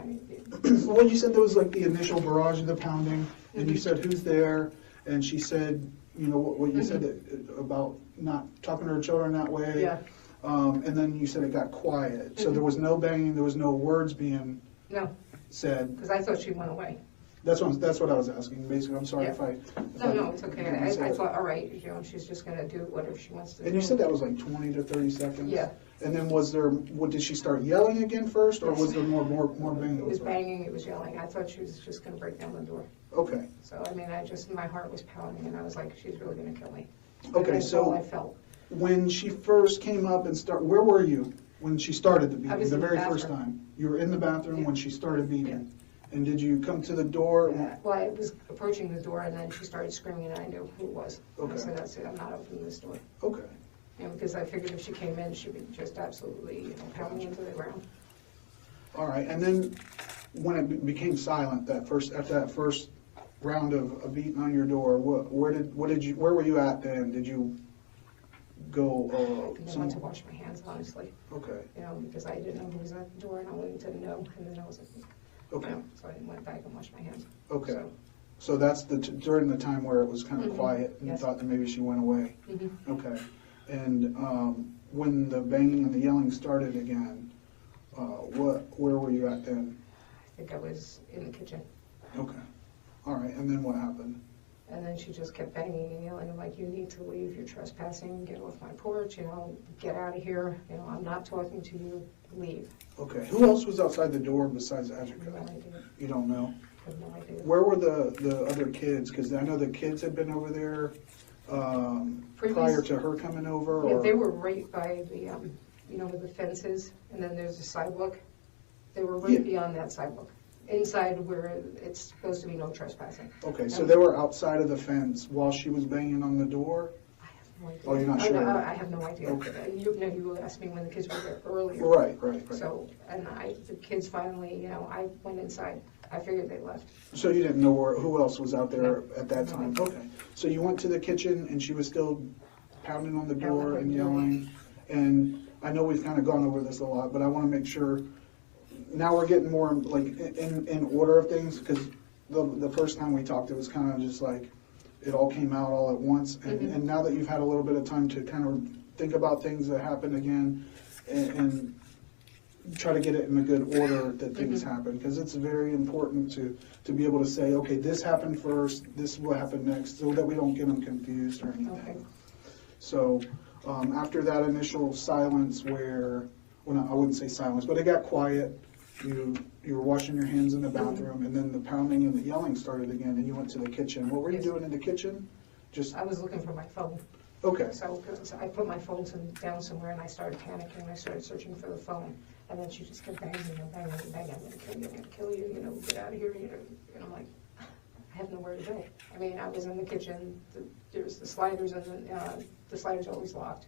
Well, you said there was like the initial barrage of the pounding, and you said who's there, and she said, you know, what you said about not talking to her children that way. Yeah. And then you said it got quiet. So there was no banging, there was no words being No, said. because I thought she went away. That's what I was asking, basically. I'm sorry Yeah. if I. No, it's okay, didn't say I it. thought, all right, you know, she's just gonna do whatever she wants to do. And you said that was like 20 to 30 seconds? Yeah. And then did she start yelling again first, or was there more banging? It was banging, it was yelling, I thought she was just gonna break down the door. Okay, So, I mean, my heart was pounding, and I was like, she's really gonna kill me. okay, That's all so I felt. when she first came up and where were you when she started the I beating, was the in the very first bathroom. time? You were in the bathroom Yeah. when she started beating? Yeah. And did you come to the door? Well, I was approaching the door, and then she started screaming, and I knew who it was. Okay. I said, that's it, I'm not opening this door. Okay, You know, because I figured if she came in, she would just absolutely, you know, pound me into the ground. all right, and then when it became silent, after that first round of beating on your door, where were you at then? Did you go, I went to wash my hands, honestly, okay, you know, because I didn't know who was at the door, and I wanted to know, and then I was like, okay, you know, so I went back and washed my hands. okay. So, So that's during the time where it was kind of Mhm. quiet, and you Yes. thought that maybe she went away? mhm. Okay. And when the banging and the yelling started again, where were you at then? I think I was in the kitchen. Okay. All right, and then what happened? And then she just kept banging and yelling, I'm like, you need to leave, you're trespassing, get off my porch, you know, get out of here, you know, I'm not talking to you, leave. Okay, who else was outside the door besides I have Adrica? no idea, You don't know? I have no idea. Where were the other kids? Because I know the kids had been over there prior to her coming over, Yeah, or? they were right by the, you know, where the fence is, and then there's a sidewalk. They were Yeah. right beyond that sidewalk, inside where it's supposed to be no trespassing. Okay, so they were outside of the fence while she was banging on the door? I have no idea. Oh, you're not sure? I have no idea. Okay. You asked me when the kids were there earlier. Right. So, and the kids finally, you know, I went inside. I figured they left. So you didn't know who else was out there No. at that time? No. Okay. So you went to the kitchen and she was still pounding on the door Pounding on and the door. yelling? And I know we've kind of gone over this a lot, but I want to make sure, now we're getting more like in order of things, because the first time we talked, it was kind of just like, it all came out all at once. And now that you've had a little bit of time to kind of think about things that happened again and try to get it in a good order that things happen, because it's very important to be able to say, okay, this happened first, this is what happened next, so that we don't get them confused or anything. Okay. So after that initial silence where, well, I wouldn't say silence, but it got quiet, you were washing your hands in the bathroom, and then the pounding and the yelling started again, and you went to the kitchen. What were you Yes. doing in the kitchen? Just, I was looking for my phone. okay, So I put my phone down somewhere, and I started panicking, and I started searching for the phone. And then she just kept banging and banging and banging, I'm gonna kill you, I'm gonna kill you, you know, get out of here, you know. And I'm like, I have nowhere to go. I mean, I was in the kitchen, there's the sliders, and the sliders always locked.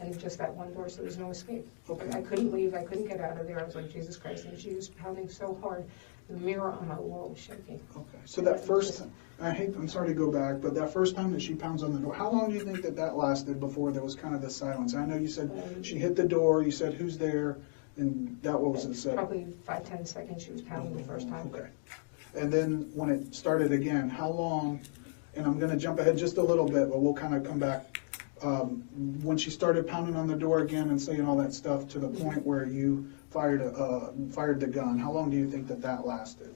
and just that one door, so there's no escape. Okay. I couldn't leave, I couldn't get out of there, I was like, Jesus Christ, and she was pounding so hard, the mirror on my wall was shaking. Okay, so that first, I'm sorry to go back, but that first time that she pounds on the door, how long do you think that lasted before there was kind of this silence? I know you said she hit the door, you said, who's there, and that, what was it said? Probably 5-10 seconds she was pounding the first time. Okay. And then when it started again, how long, and I'm gonna jump ahead just a little bit, but we'll kind of come back. When she started pounding on the door again and saying all that stuff to the point where you fired the gun, how long do you think that lasted?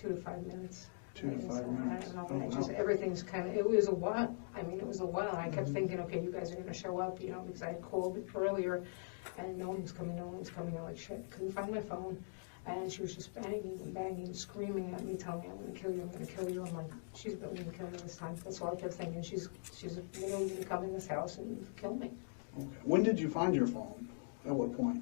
2 to 5 minutes. 2 to 5 minutes. I don't know, everything's kind of, it was a while. I mean, it was a while. I kept thinking, okay, you guys are going to show up, you know, because I had called earlier and no one was coming, I'm like, shit, couldn't find my phone. And she was just banging and banging, screaming at me, telling me, I'm going to kill you, I'm going to kill you. I'm like, she's going to kill me this time. That's all I kept thinking. She's literally going to come in this house and kill me. Okay. When did you find your phone? At what point?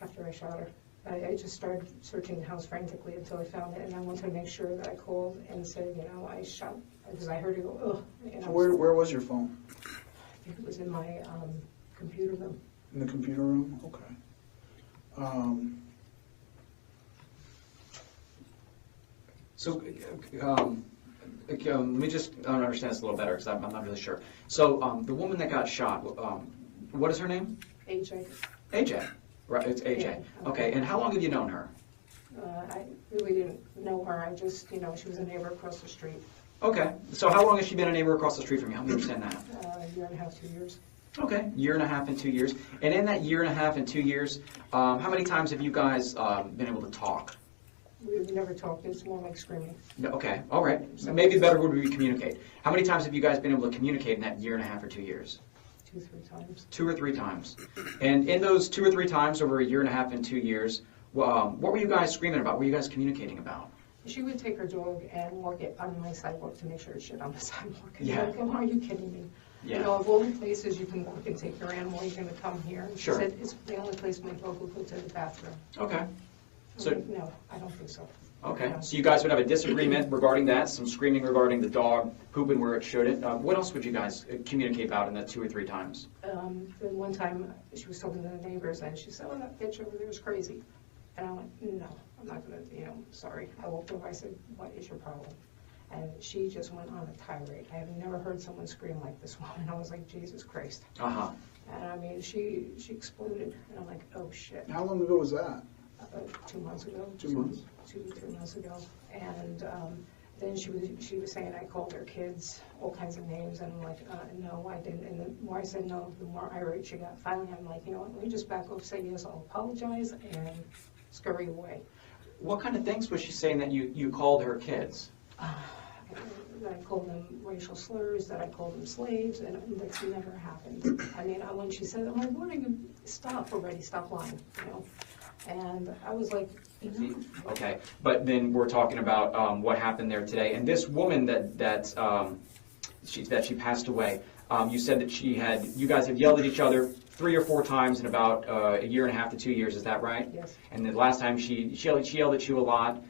After I shot her. I just started searching the house frantically until I found it, and I wanted to make sure that I called and said, you know, I shot, because I heard her go, ugh. You know, So where was your phone? I think it was in my computer room. In the computer room? Okay. So, let me just understand this a little better, because I'm not really sure. So, the woman that got shot, what is her name? AJ. AJ, right, it's AJ. Yeah. Okay, and how long have you known her? I really didn't know her. I just, you know, she was a neighbor across the street. Okay, so how long has she been a neighbor across the street from you? Help me understand that. A year and a half, 2 years. Okay, year and a half and 2 years. And in that year and a half and 2 years, how many times have you guys been able to talk? We've never talked. It's more like screaming. No, okay, all right. So maybe better would we communicate. How many times have you guys been able to communicate in that year and a half or 2 years? 2 or 3 times. 2 or 3 times. And in those 2 or 3 times over a year and a half and 2 years, what were you guys screaming about? What were you guys communicating about? She would take her dog and walk it on my sidewalk to make sure it's shit on the sidewalk. And Yeah. I'm like, oh, are you kidding me? Yeah. You know, of all the places you can walk and take your animal, you're going to come here. And she Sure. said, it's the only place my dog will go to the bathroom. Okay. I'm So, like, no, I don't think so. okay. So you guys would have a disagreement regarding that, some screaming regarding the dog pooping where it shouldn't. What else would you guys communicate about in that 2 or 3 times? Then one time she was talking to the neighbors and she said, oh, that bitch over there is crazy. And I went, no, I'm not going to, you know, sorry. I walked over, I said, what is your problem? And she just went on a tirade. I have never heard someone scream like this woman. I was like, Jesus Christ. Uh-huh. And I mean, she exploded. And I'm like, oh shit. How long ago was that? 2 months ago. 2 months? 2 to 3 months ago. And then she was saying I called her kids all kinds of names, and I'm like, no, I didn't. And the more I said no, the more irate she got. Finally, I'm like, you know what, let me just back off, say yes, I'll apologize, and scurry away. What kind of things was she saying that you called her kids? That I called them racial slurs, that I called them slaves, and that's never happened. I mean, when she said, I'm like, what are you, stop already, stop lying, you know? And I was like, you know. Okay, but then we're talking about what happened there today. And this woman that she passed away, you said that you guys have yelled at each other 3 or 4 times in about a year and a half to 2 years. Is that right? Yes. And the last time she yelled at you a lot.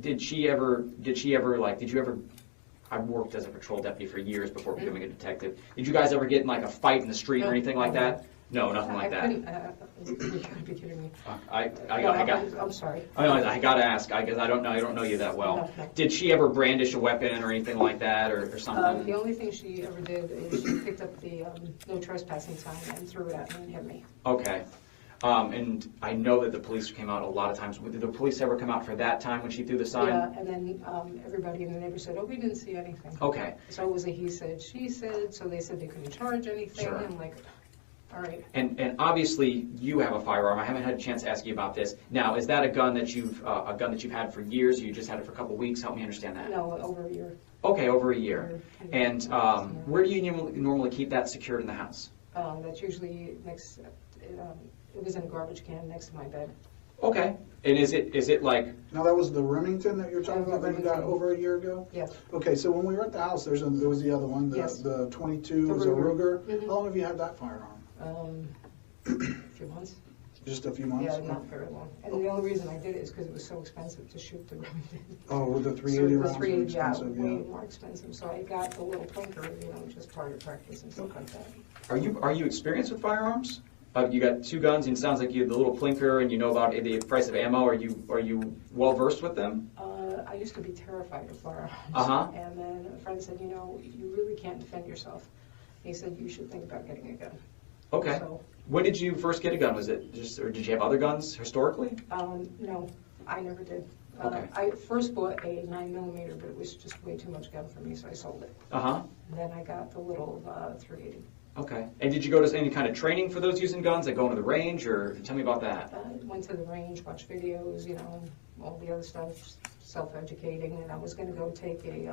Did you ever I worked as a patrol deputy for years before becoming a detective. Did you guys ever get in like a fight in the street or anything like that? No, nothing like that. You gotta be kidding me. I'm sorry. I gotta ask, I guess I don't know you that well. No. Did she ever brandish a weapon or anything like that, or something? The only thing she ever did is she picked up the no trespassing sign and threw it at me and hit me. Okay. And I know that the police came out a lot of times. Did the police ever come out for that time when she threw the sign? Yeah, and then everybody in the neighborhood said, oh, we didn't see anything. Okay. So it was a he said, she said, so they said they couldn't charge anything. Sure. I'm like, all right. And obviously you have a firearm. I haven't had a chance to ask you about this. Now, is that a gun that you've had for years? Or you just had it for a couple of weeks? Help me understand that. No, over a year. Okay, over a year. And where do you normally keep that secured in the house? That's usually next. It was in a garbage can next to my bed. Okay. And is it like? Now that was the Remington that you're talking about that you got Remington. over a year ago? Yes. Okay, so when we were at the house, there was the other one, Yes. the 22, The was a Ruger. Ruger. Mhm. How long have you had that firearm? A few months. Just a few months? Yeah, not very long. And the only reason I did it is because it was so expensive to shoot the Remington. Oh, the 380 rounds The are 380, yeah, expensive, yeah. way more expensive. So I got the little plinker, just target practice and stuff like that. Are you experienced with firearms? You got 2 guns, and it sounds like you have the little plinker, and you know about the price of ammo. Are you well versed with them? I used to be terrified of firearms. Uh-huh. And then a friend said, you really can't defend yourself. He said, you should think about getting a gun. Okay. So, When did you first get a gun? Was it just, or did you have other guns historically? no, I never did. Okay. I first bought a 9mm, but it was just way too much gun for me, so I sold it. Uh-huh. And then I got the little 380. Okay. And did you go to any kind of training for those using guns, like going to the range, or tell me about that? Went to the range, watched videos, all the other stuff, self-educating, and I was going to go take a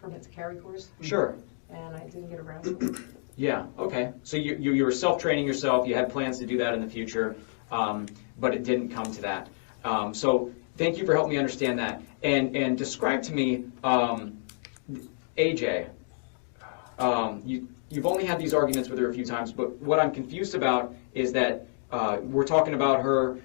permit to carry course. Sure. And I didn't get around to it. Yeah, okay. So you were self-training yourself, you had plans to do that in the future, but it didn't come to that. So thank you for helping me understand that. And describe to me, AJ, you've only had these arguments with her a few times, but what I'm confused about is that we're talking about her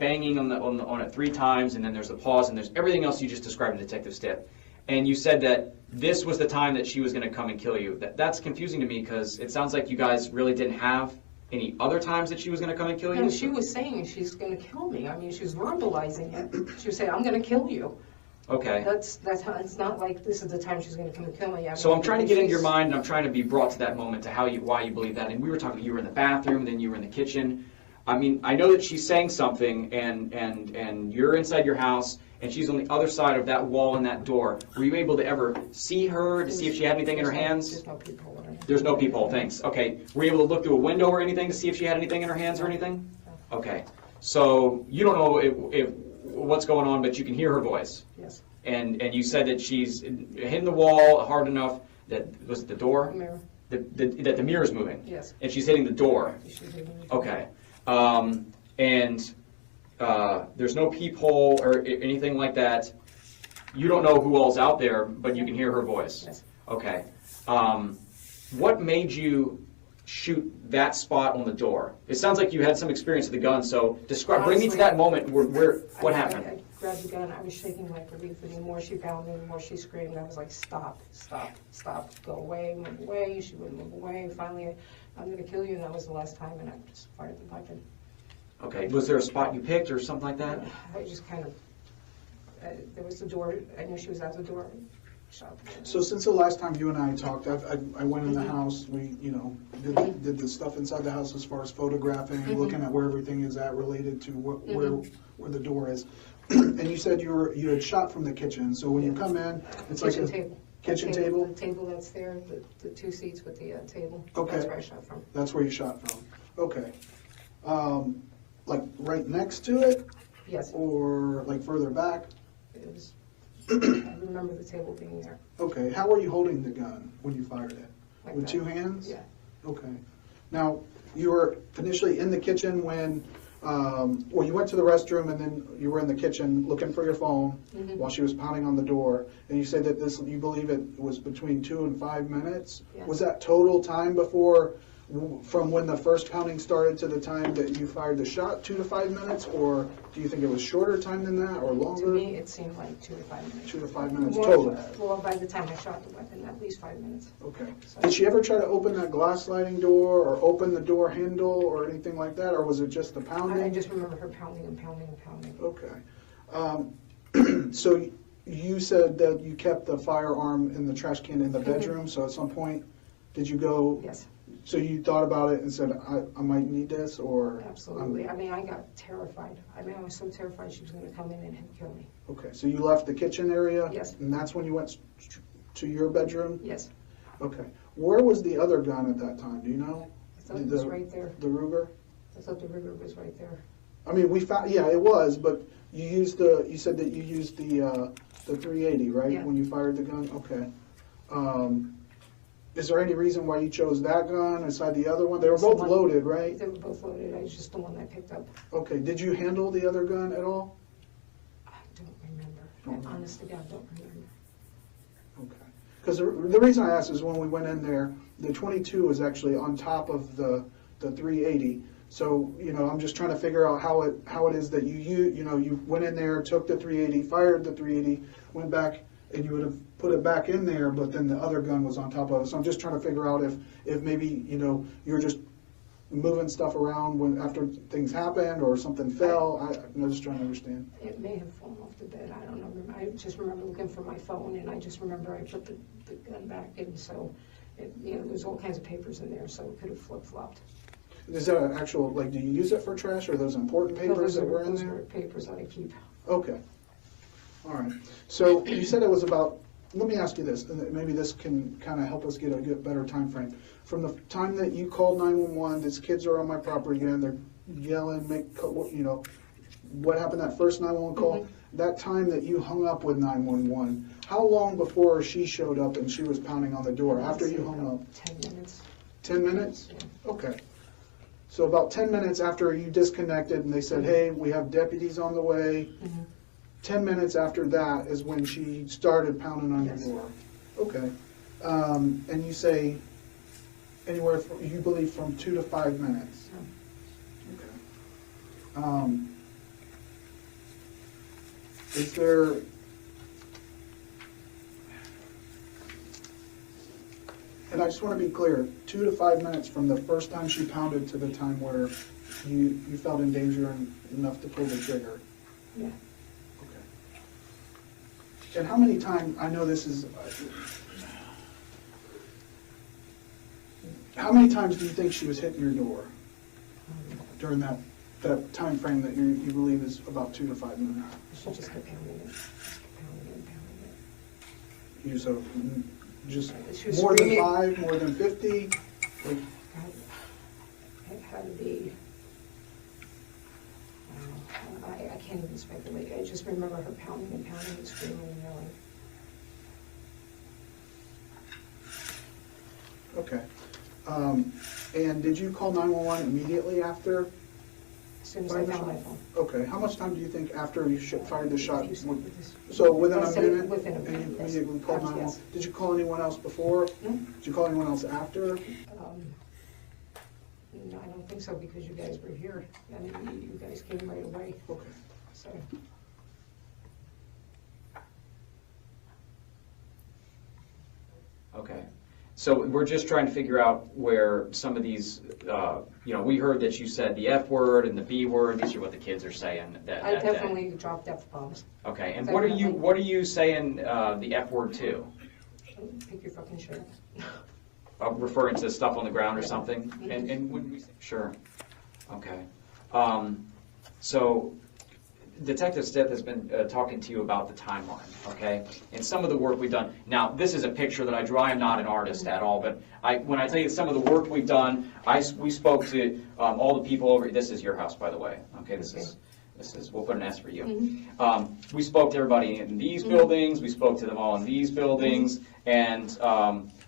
banging on it 3 times, and then there's the pause, and there's everything else you just described in Detective Stitt. And you said that this was the time that she was going to come and kill you. That's confusing to me because it sounds like you guys really didn't have any other times that she was going to come and kill you. No, she was saying she's going to kill me. I mean, she was verbalizing it. She was saying, I'm going to kill you. Okay. That's how, it's not like this is the time she's going to come and kill me. So I'm trying to get into your mind, and I'm trying to be brought to that moment to why you believe that. And we were talking, you were in the bathroom, then you were in the kitchen. I mean, I know that she's saying something, and you're inside your house, and she's on the other side of that wall and that door. Were you able to ever see her to see if she had anything in her hands? There's no people. There's no people, thanks. Okay. Were you able to look through a window or anything to see if she had anything in her hands or anything? Okay. So you don't know if what's going on, but you can hear her voice. Yes. And you said that she's hitting the wall hard enough that, was it the door? The mirror. That the mirror's moving? Yes. And she's hitting the door? She's hitting the door. Okay. There's no peephole or anything like that. You don't know who all's out there, but you can hear her voice? Yes. Okay. What made you shoot that spot on the door? It sounds like you had some experience with the gun, so bring me to that moment where what happened? I grabbed the gun, I was shaking like a leaf, and the more she pounded, the more she screamed. I was like, stop, stop, stop, go away, move away. She wouldn't move away. Finally, I'm going to kill you, and that was the last time, and I just fired the weapon. Okay, was there a spot you picked or something like that? I just kind of, there was the door, I knew she was at the door. Shot. So since the last time you and I talked, I went in the house, we, did the stuff inside the house as far as photographing, looking at where everything is at related to where the door is. And you said you had shot from the kitchen, so when you come in, it's like a table. Kitchen table? The table that's there, the 2 seats with the table. Okay. That's where I shot from. That's where you shot from, okay. Like right next to it? Yes. Or like further back? It was, I remember the table being there. Okay, how were you holding the gun when you fired it? Like With that. 2 hands? Yeah. Okay. Now, you were initially in the kitchen when, you went to the restroom and then you were in the kitchen looking for your phone while she was pounding on the door. And you said that you believe it was between 2 and 5 minutes? Yes. Was that total time from when the first pounding started to the time that you fired the shot, 2 to 5 minutes? Or do you think it was shorter time than that or longer? To me, it seemed like 2 to 5 minutes. 2 to 5 minutes More, total? Well, by the time I shot the weapon, at least 5 minutes. Okay. So- Did she ever try to open that glass sliding door or open the door handle or anything like that? Or was it just the pounding? I just remember her pounding and pounding and pounding. Okay. So you said that you kept the firearm in the trash can in the bedroom, so at some point, did you go? Yes. So you thought about it and said, I might need this, or? Absolutely. I mean, I got terrified. I mean, I was so terrified she was going to come in and kill me. Okay, so you left the kitchen area? Yes. And that's when you went to your bedroom? Yes. Okay. Where was the other gun at that time, do you know? I thought it was right there. The Ruger? I thought the Ruger was right there. I mean, we found, yeah, it was, but you said that you used the 380, right? Yeah. When you fired the gun? Okay. Is there any reason why you chose that gun aside the other one? They were both loaded, right? They were both loaded. I was just the one that I picked up. Okay. Did you handle the other gun at all? I don't remember. Honest to God, I don't remember. Okay. Because the reason I asked is when we went in there, the 22 was actually on top of the 380. So, you know, I'm just trying to figure out how it is that you went in there, took the 380, fired the 380, went back, and you would have put it back in there, but then the other gun was on top of it. So I'm just trying to figure out if maybe, you know, you're just moving stuff around after things happened or something fell. I'm just trying to understand. It may have fallen off the bed, I don't know. I just remember looking for my phone, and I just remember I put the gun back in, so, there was all kinds of papers in there, so it could have flip-flopped. Is that an actual, like, do you use it for trash, or those important papers that were in there? Those are papers that I keep. Okay. All right. So you said it was about, let me ask you this, and maybe this can kind of help us get a better time frame. From the time that you called 911, these kids are on my property again, they're yelling, you know, what happened that first 911 call? Mm-hmm. That time that you hung up with 911, how long before she showed up and she was pounding on the door? After you hung up? 10 minutes. 10 minutes? Yeah. Okay. So about 10 minutes after you disconnected and they said, hey, we have deputies on the way, 10 minutes after that is when she started pounding on your door. Okay. And you say anywhere, you believe from 2 to 5 minutes? Okay. Is there, and I just want to be clear, 2 to 5 minutes from the first time she pounded to the time where you felt in danger enough to pull the trigger? Yeah. Okay. And how many times, I know this is, how many times do you think she was hitting your door during that time frame that you believe is about 2 to 5 minutes? She just kept pounding it. Just kept pounding it. You so just She was more than screaming. 5, more than 50? Like, It had to be, I can't even speculate. I just remember her pounding and pounding and screaming and yelling. okay. And did you call 911 immediately after? As soon as I found my phone. Okay. How much time do you think after you fired the shot? A few seconds. So within a Less minute? than- within a minute, And you yes. immediately called Yes. 911? Did you call anyone else before? No? Did you call anyone else after? No, I don't think so, because you guys were here. I mean, you guys came right away, Okay. so. Okay. So we're just trying to figure out where some of these, we heard that you said the F word and the B word. These are what the kids are saying that I that day. definitely dropped F-bombs. Okay, and what are you saying the F word to? Pick your fucking shit up. Referring to stuff on the ground or something? Mhm. And when we, sure. Okay. So Detective Stith has been talking to you about the timeline, okay? And some of the work we've done. Now, this is a picture that I draw. I'm not an artist at all, but when I tell you some of the work we've done, we spoke to all the people over. This is your house, by the way. Okay, this is. We'll put an S for you. We spoke to everybody in these buildings. We spoke to them all in these buildings, and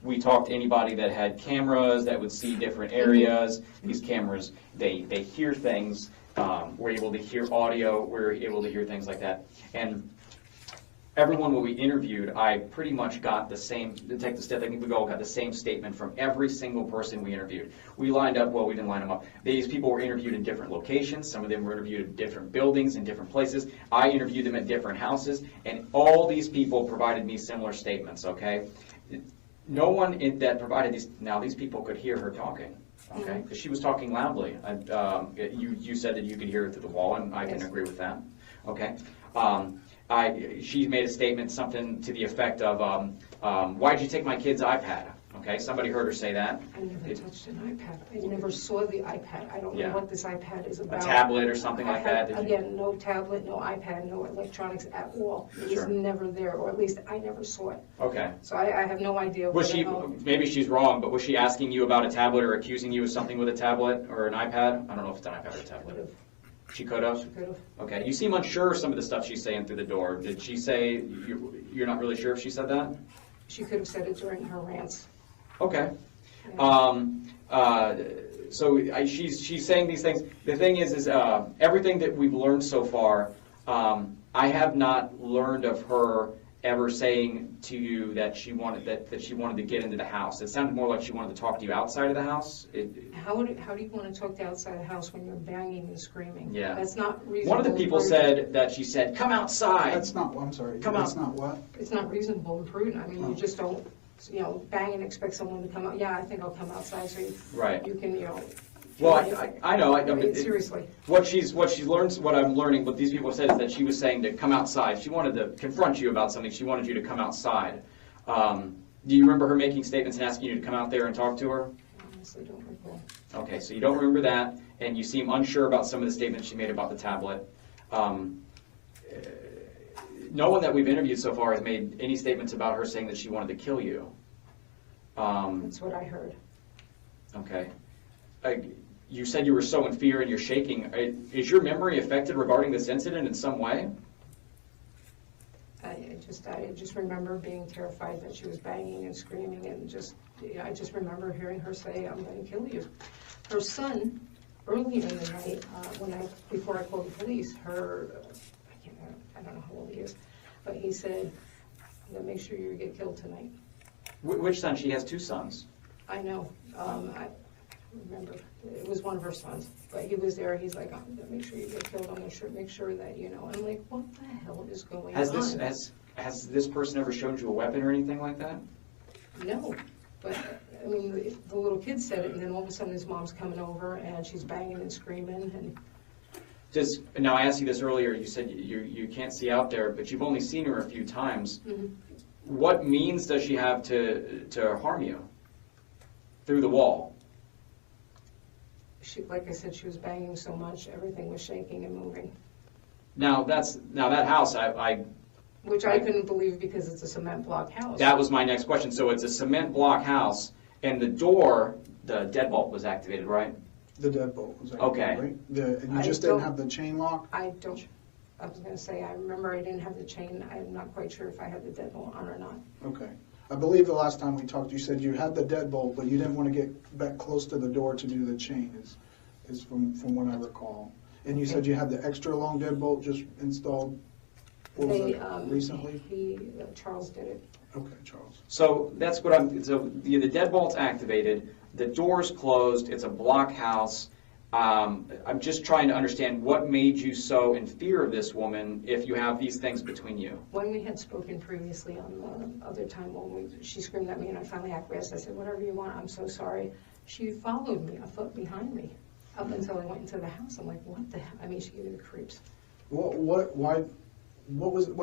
we talked to anybody that had cameras that would see different areas. These cameras, they hear things. We're able to hear audio, we're able to hear things like that. And everyone when we interviewed, I pretty much got the same, Detective Stith, I think we all got the same statement from every single person we interviewed. We lined up, well, we didn't line them up. These people were interviewed in different locations. Some of them were interviewed in different buildings, in different places. I interviewed them at different houses, and all these people provided me similar statements, okay? No one that provided these, now these people could hear her talking. Okay, because she was talking loudly. You said that you could hear it through the wall, and I can agree with that. Okay, she made a statement, something to the effect of, "Why did you take my kid's iPad?" Okay, somebody heard her say that. I never touched an iPad. I never saw the iPad. I don't know what this iPad is about. A tablet or something like that? Again, no tablet, no iPad, no electronics at all. It Sure. was never there, or at least I never saw it. Okay. So I have no idea. Was she? Maybe she's wrong, but was she asking you about a tablet or accusing you of something with a tablet or an iPad? I don't know if it's an iPad or a tablet. She could have? She could have. Okay. You seem unsure of some of the stuff she's saying through the door. Did she say, you're not really sure if she said that? She could have said it during her rants. Okay. Yeah. She's saying these things. The thing is everything that we've learned so far, I have not learned of her ever saying to you that she wanted to get into the house. It sounded more like she wanted to talk to you outside of the house. How do you want to talk to outside the house when you're banging and screaming? Yeah. That's not reasonable. One of the people improvement. said that she said, "Come outside." That's not, I'm sorry, Come that's out. not what? It's not reasonable and prudent. I mean, Oh. you just don't, bang and expect someone to come out. Yeah, I think I'll come outside so Right. you can, Well, I know. I mean, seriously. What I'm learning, what these people said is that she was saying to come outside. She wanted to confront you about something. She wanted you to come outside. Do you remember her making statements and asking you to come out there and talk to her? Honestly, don't recall. Okay, so you don't remember that, and you seem unsure about some of the statements she made about the tablet. No one that we've interviewed so far has made any statements about her saying that she wanted to kill you. That's what I heard. Okay. You said you were so in fear and you're shaking. Is your memory affected regarding this incident in some way? I just remember being terrified that she was banging and screaming, and I just remember hearing her say, "I'm going to kill you." Her son, earlier in the night, before I called the police, I don't know how old he is, but he said, "I'm going to make sure you get killed tonight." Which son? She has two sons. I know. I remember. It was one of her sons, but he was there. He's like, "I'm going to make sure you get killed. I'm going to make sure that, And I'm like, what the hell is going on? Has this person ever shown you a weapon or anything like that? No, but I mean, the little kid said it, and then all of a sudden his mom's coming over and she's banging and screaming. And Now I asked you this earlier. You said you can't see out there, but you've only seen her a few times. mm-hmm. What means does she have to harm you through the wall? Like I said, she was banging so much, everything was shaking and moving. Now that house, Which I couldn't believe because it's a cement block house. that was my next question. So it's a cement block house, and the door, the deadbolt was activated, right? The deadbolt was Okay. activated, right? And you I just don't- didn't have the chain lock? I was going to say, I remember I didn't have the chain. I'm not quite sure if I had the deadbolt on or not. Okay. I believe the last time we talked, you said you had the deadbolt, but you didn't want to get back close to the door to do the chain, is from what I recall. And you said you had the extra long deadbolt just installed, what was it, recently? Charles did it. Okay, Charles. So that's what the deadbolt's activated, the door's closed, it's a block house. I'm just trying to understand what made you so in fear of this woman if you have these things between you. When we had spoken previously on the other time when she screamed at me and I finally acquiesced, I said, "Whatever you want, I'm so sorry." She followed me, a foot behind me, up until I went into the house. I'm like, what the hell? I mean, she gave me the creeps. What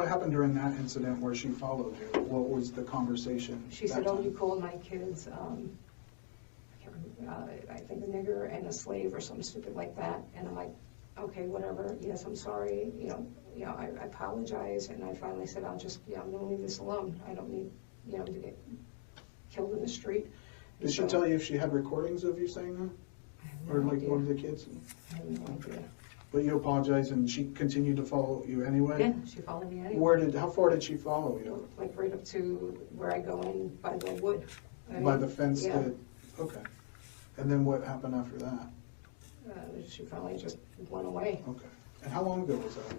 happened during that incident where she followed you? What was the conversation? She said, "Oh, you called my kids, I think a nigger and a slave or something stupid like that." And I'm like, "Okay, whatever. Yes, I'm sorry. I apologize." And I finally said, I'm going to leave this alone. I don't need, to get killed in the street. Did she tell you if she had recordings of you saying that? Or like one of the kids? I have no idea. But you apologized and she continued to follow you anyway? Yeah, she followed me anyway. How far did she follow you? Like right up to where I go in by the wood. By the fence? Yeah. Okay. And then what happened after that? She finally just went away. Okay. And how long ago was that?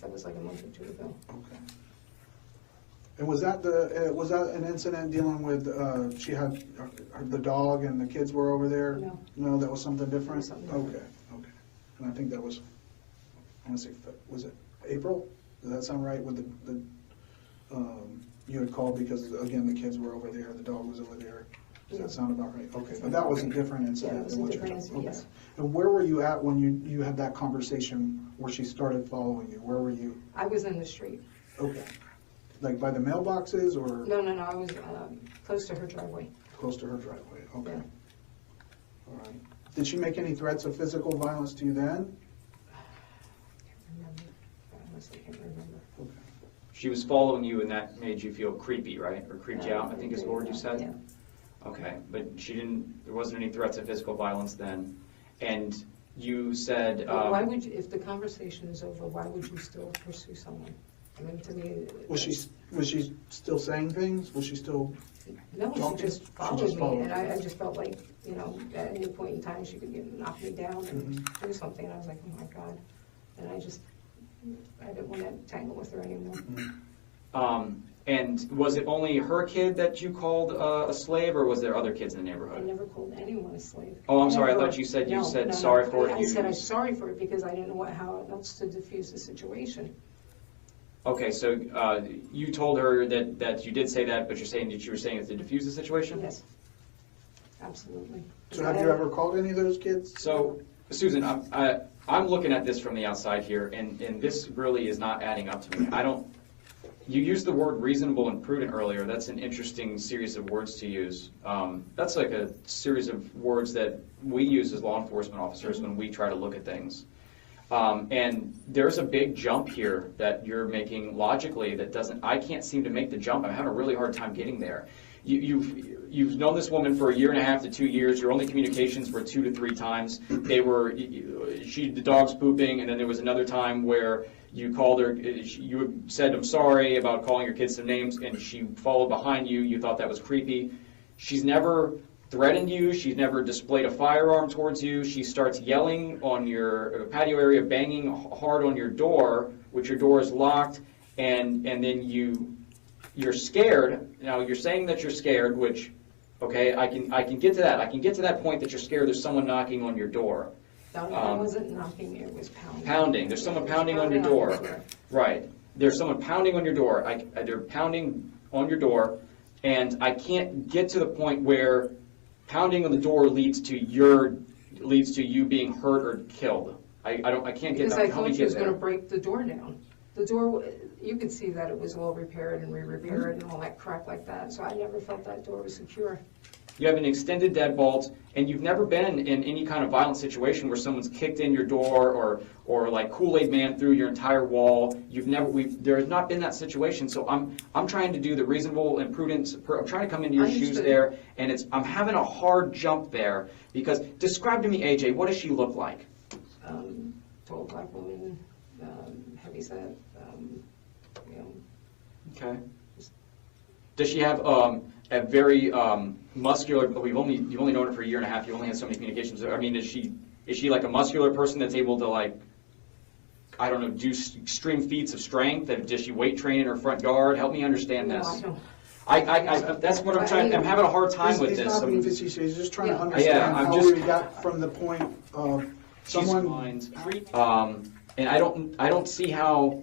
That was like a month or two ago. Okay. And was that an incident dealing with, she had the dog and the kids were over there? No. No, that was something different? Something different. Okay. And I think that was, I want to say, was it April? Does that sound right? With you had called because, again, the kids were over there, the dog was over there. Does that sound about right? Okay, but that was a different incident than what you're talking about. Yes. And where were you at when you had that conversation where she started following you? Where were you? I was in the street. Okay. Like by the mailboxes or? No, I was close to her driveway. Close to her driveway, okay. Yeah. All right. Did she make any threats of physical violence to you then? I can't remember. I honestly can't remember. Okay. She was following you and that made you feel creepy, right? Or creeped you out, I think is the word you said? Yeah. Okay, but there wasn't any threats of physical violence then. And you said... Why would you, if the conversation is over, why would you still pursue someone? I mean, to me... Was she still saying things? Was she still... No, talking? she just followed She just me, followed and you. I just felt like, at any point in time, she could knock me down and do something, and I was like, oh my God. And I didn't want to tangle with her anymore. And was it only her kid that you called a slave, or was there other kids in the I neighborhood? never called anyone a slave. Oh, I'm sorry, I Never. thought you said No, sorry for it. I said I'm sorry for it because I didn't know how else to diffuse the situation. Okay, so you told her that you did say that, but you're saying that you were saying it to diffuse the situation? Yes, absolutely. So have you ever called any of those kids? So, Susan, I'm looking at this from the outside here, and this really is not adding up to me. You used the word reasonable and prudent earlier. That's an interesting series of words to use. That's like a series of words that we use as law enforcement officers when we try to look at things. And there's a big jump here that you're making logically that I can't seem to make the jump. I'm having a really hard time getting there. You've known this woman for 1.5 to 2 years. Your only communications were 2 to 3 times. The dog's pooping, and then there was another time where you called her, you said, I'm sorry about calling your kids some names, and she followed behind you. You thought that was creepy. She's never threatened you. She's never displayed a firearm towards you. She starts yelling on your patio area, banging hard on your door, which your door is locked, and then you're scared. Now, you're saying that you're scared, which, okay, I can get to that. I can get to that point that you're scared there's someone knocking on your door. No, it wasn't knocking, it was pounding. Pounding. There's someone pounding on your door. Right. There's someone pounding on your door. They're pounding on your door, and I can't get to the point where pounding on the door leads to you being hurt or killed. I can't get Because that. I thought she was going to break the door down. The door, you could see that it was all repaired and re-repaired and all that crap like that, so I never felt that door was secure. You have an extended deadbolt, and you've never been in any kind of violent situation where someone's kicked in your door or like Kool-Aid Man through your entire wall. There has not been that situation. So I'm trying to do the reasonable and prudent. I'm trying to come into your shoes there, and I'm having a hard jump there because describe to me, AJ, what does she look like? Tall black woman, heavyset, Okay. Does she have a very muscular? You've only known her for 1.5 years. You only had so many communications. I mean, is she like a muscular person that's able to, like, I don't know, do extreme feats of strength? Does she weight train in her front yard? Help me understand this. No, I don't. That's what I'm trying. I'm having a hard time with He's this. not being facetious, he's just trying to Yeah. understand I'm how just- we got from the point of someone. And I don't see how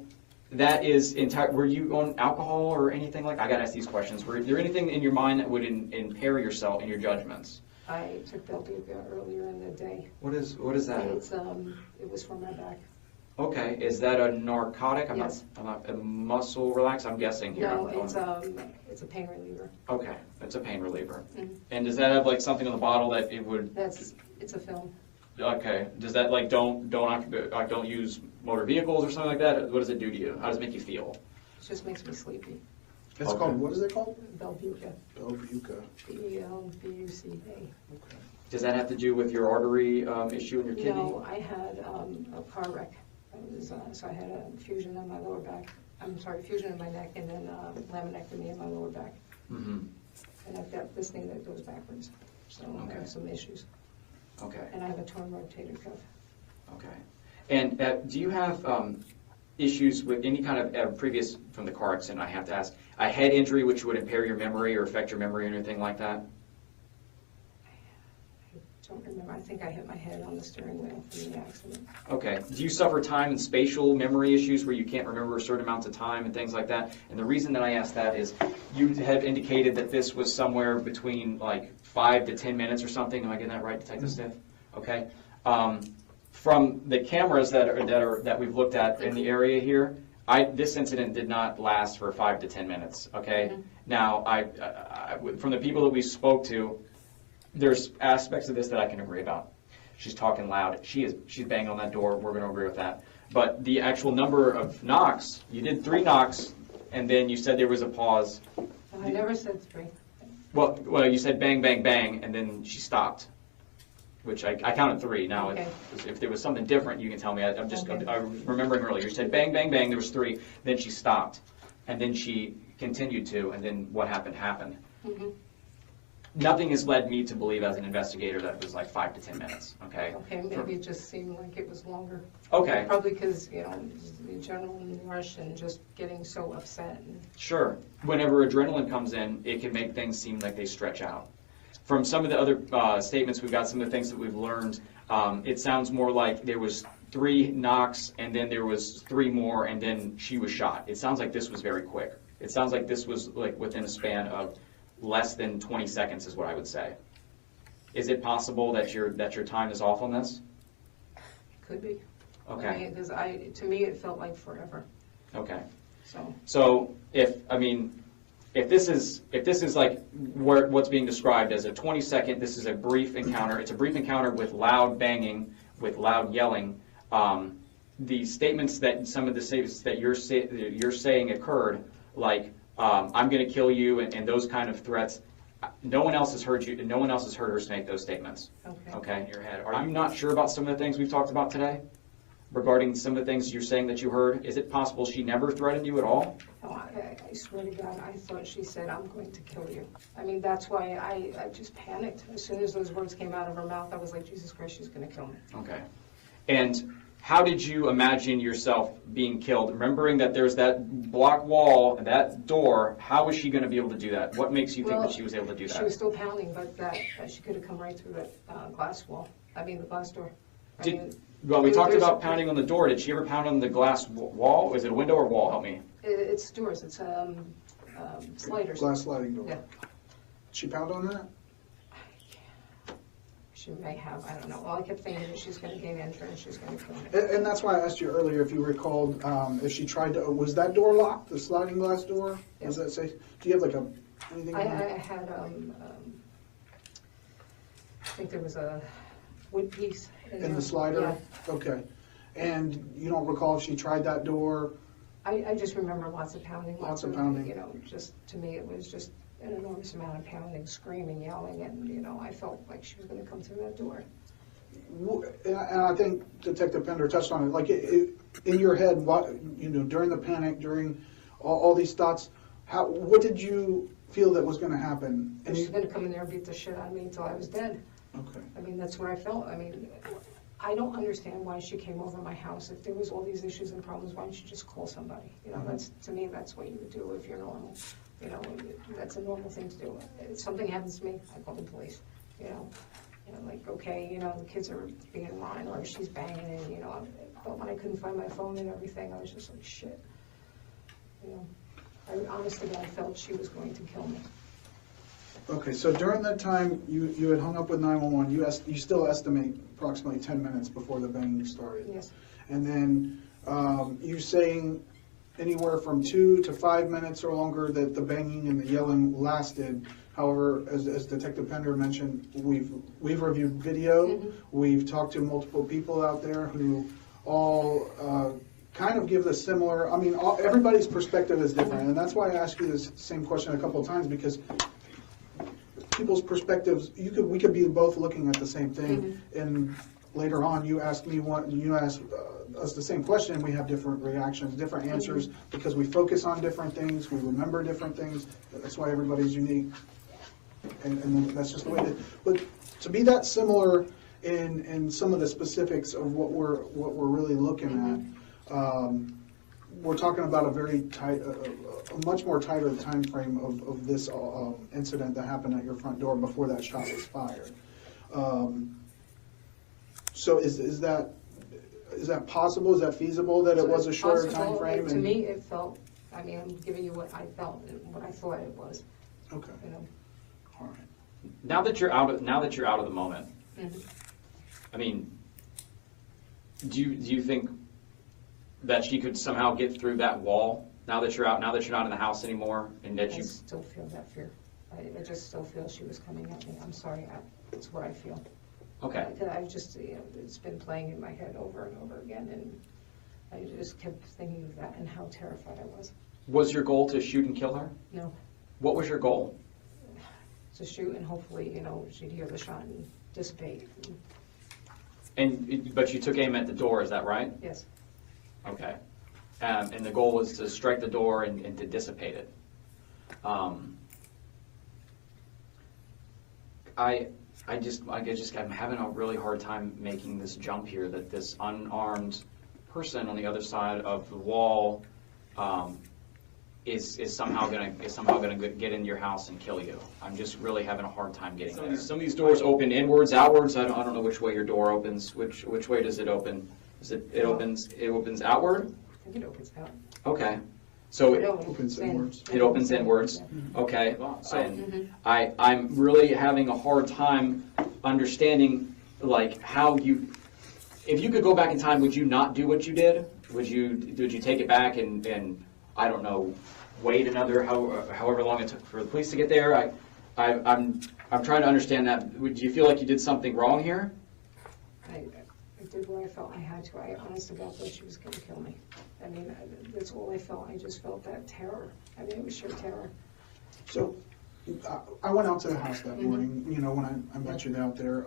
that is entire. Were you on alcohol or anything like? I gotta ask these questions. Were there anything in your mind that would impair yourself in your judgments? I took Belbuca earlier in the day. What is that? It was for my back. Okay, is that a narcotic? Yes. I'm not a muscle relax. I'm guessing here. No, it's a pain reliever. Okay, it's a pain reliever. Mhm. And does that have like something on the bottle that it would? It's a film. Okay. Does that like don't use motor vehicles or something like that? What does it do to you? How does it make you feel? It just makes me sleepy. It's called, what is it called? Belbuca. Belbuca. BELBUCA. Okay. Does that have to do with your artery issue in your kidney? No, I had a car wreck. So I had a fusion in my lower back. Fusion in my neck, and then laminectomy in my lower back. Mm-hmm. And I've got this thing that goes backwards. So I have some issues. Okay. And I have a torn rotator cuff. Okay. And do you have issues with any kind of previous, from the car accident, I have to ask, a head injury which would impair your memory or affect your memory or anything like that? I don't remember. I think I hit my head on the steering wheel from the accident. Okay. Do you suffer time and spatial memory issues where you can't remember certain amounts of time and things like that? And the reason that I ask that is you have indicated that this was somewhere between like 5 to 10 minutes or something. Am I getting that right, Detective Stiff? Okay. From the cameras that we've looked at in the area here, this incident did not last for 5 to 10 minutes. Okay. Mm-hmm. Now, from the people that we spoke to, there's aspects of this that I can agree about. She's talking loud. She's banging on that door. We're going to agree with that. But the actual number of knocks, you did 3 knocks, and then you said there was a pause. I never said 3. Well, you said bang, bang, bang, and then she stopped, which I counted 3. Now, Okay. if there was something different, you can tell me. I'm Okay. remembering earlier. You said bang, bang, bang. There was 3. Then she stopped, and then she continued to, and then what happened happened. Mm-hmm. nothing has led me to believe as an investigator that it was like 5 to 10 minutes, okay? Okay, maybe it just seemed like it was longer. Okay. Probably because, you know, the adrenaline rush and just getting so upset. And Sure. Whenever adrenaline comes in, it can make things seem like they stretch out. From some of the other statements we've got, some of the things that we've learned, it sounds more like there was 3 knocks and then there was 3 more and then she was shot. It sounds like this was very quick. It sounds like this was like within a span of less than 20 seconds is what I would say. Is it possible that your time is off on this? Could be. Okay. Because to me, it felt like forever. Okay. So if this is like what's being described as a 20-second, this is a brief encounter. It's a brief encounter with loud banging, with loud yelling. The statements that some of the statements that you're saying occurred, like I'm going to kill you and those kind of threats. No one else has heard you. No one else has heard her make those statements. okay. Okay, in your head. Are you not sure about some of the things we've talked about today? Regarding some of the things you're saying that you heard, is it possible she never threatened you at all? Oh, I swear to God, I thought she said, "I'm going to kill you." I mean, that's why I just panicked. As soon as those words came out of her mouth, I was like, Jesus Christ, she's going to kill me. Okay. And how did you imagine yourself being killed? Remembering that there's that block wall, that door, how was she going to be able to do that? What makes you think that she was able to do that? She was still pounding, but that she could have come right through that glass wall. I mean, the glass door. Well, we talked there's about pounding on the door. Did she ever pound on the glass wall? Is it a window or wall? Help me. It's doors. It's sliders. Glass sliding door. Yeah. She pound on that? She may have. I don't know. All I kept thinking is she's going to gain entrance. She's going to kill me. And that's why I asked you earlier if you recalled, if she tried to, was that door locked, the sliding glass door? Yes. Does that say, do you have like anything? I on it? had I think there was a wood piece In the slider? Yeah. Okay. And you don't recall if she tried that door? I just remember lots of pounding. Lots of pounding. You know, just to me it was just an enormous amount of pounding, screaming, yelling, and you know I felt like she was going to come through that door. And I think Detective Pender touched on it. Like in your head, what during the panic, during all these thoughts, what did you feel that was going to happen? And she's going to come in there and beat the shit out of me until I was dead. Okay. I mean, that's what I felt. I mean, I don't understand why she came over my house. If there was all these issues and problems, why didn't she just call somebody? You know, that's, to me, that's what you would do if you're normal. You know, that's a normal thing to do. If something happens to me, I call the police. You know, like, okay, you know, the kids are being mine or she's banging and, you know, but when I couldn't find my phone and everything, I was just like, shit. You know, I honestly, I felt she was going to kill me. Okay, so during that time, you had hung up with 911. You still estimate approximately 10 minutes before the banging started. Yes. And then you saying anywhere from 2 to 5 minutes or longer that the banging and the yelling lasted. However, as Detective Pender mentioned, we've reviewed video. Mm-hmm. We've talked to multiple people out there who all kind of give the similar. I mean, everybody's perspective is different, and that's why I asked you this same question a couple of times, because people's perspectives, we could be both looking at the same thing, and later on you asked me you asked us the same question, and we have different reactions, different answers, because we focus on different things, we remember different things. That's why everybody's unique, and that's just the way it is. But to be that similar in some of the specifics of what we're really looking at, we're talking about a very tight, a much more tighter time frame of this incident that happened at your front door before that shot was fired. So is that possible? Is that feasible that it was a shorter time frame? To me, it felt. I mean, I'm giving you what I felt and what I thought it was. Okay. You know. All right. Now that you're out of the moment, I mean, do you think that she could somehow get through that wall now that you're out, now that you're not in the house anymore, and that you still feel that fear. I just still feel she was coming at me. I'm sorry. That's what I feel. Okay. I've just, it's been playing in my head over and over again, and I just kept thinking of that and how terrified I was. Was your goal to shoot and kill her? No. What was your goal? To shoot and hopefully, she'd hear the shot and dissipate. But you took aim at the door, is that right? Yes. Okay. And the goal was to strike the door and to dissipate it. I'm having a really hard time making this jump here, that this unarmed person on the other side of the wall is somehow gonna get into your house and kill you. I'm just really having a hard time getting there. Some of these doors open inwards, outwards. I don't know which way your door opens. Which way does it open? It opens outward? I think it opens out. Okay. So It Opens inwards. it opens inwards. Okay. And I'm really having a hard time understanding, like, how you, if you could go back in time, would you not do what you did? Would you take it back and I don't know, wait another however long it took for the police to get there? I'm trying to understand that. Do you feel like you did something wrong here? I did what I felt I had to. I honestly felt that she was going to kill me. I mean, that's all I felt. I just felt that terror. I mean, it was sheer terror. So, I went out to the house that morning, you know, when I met you out there.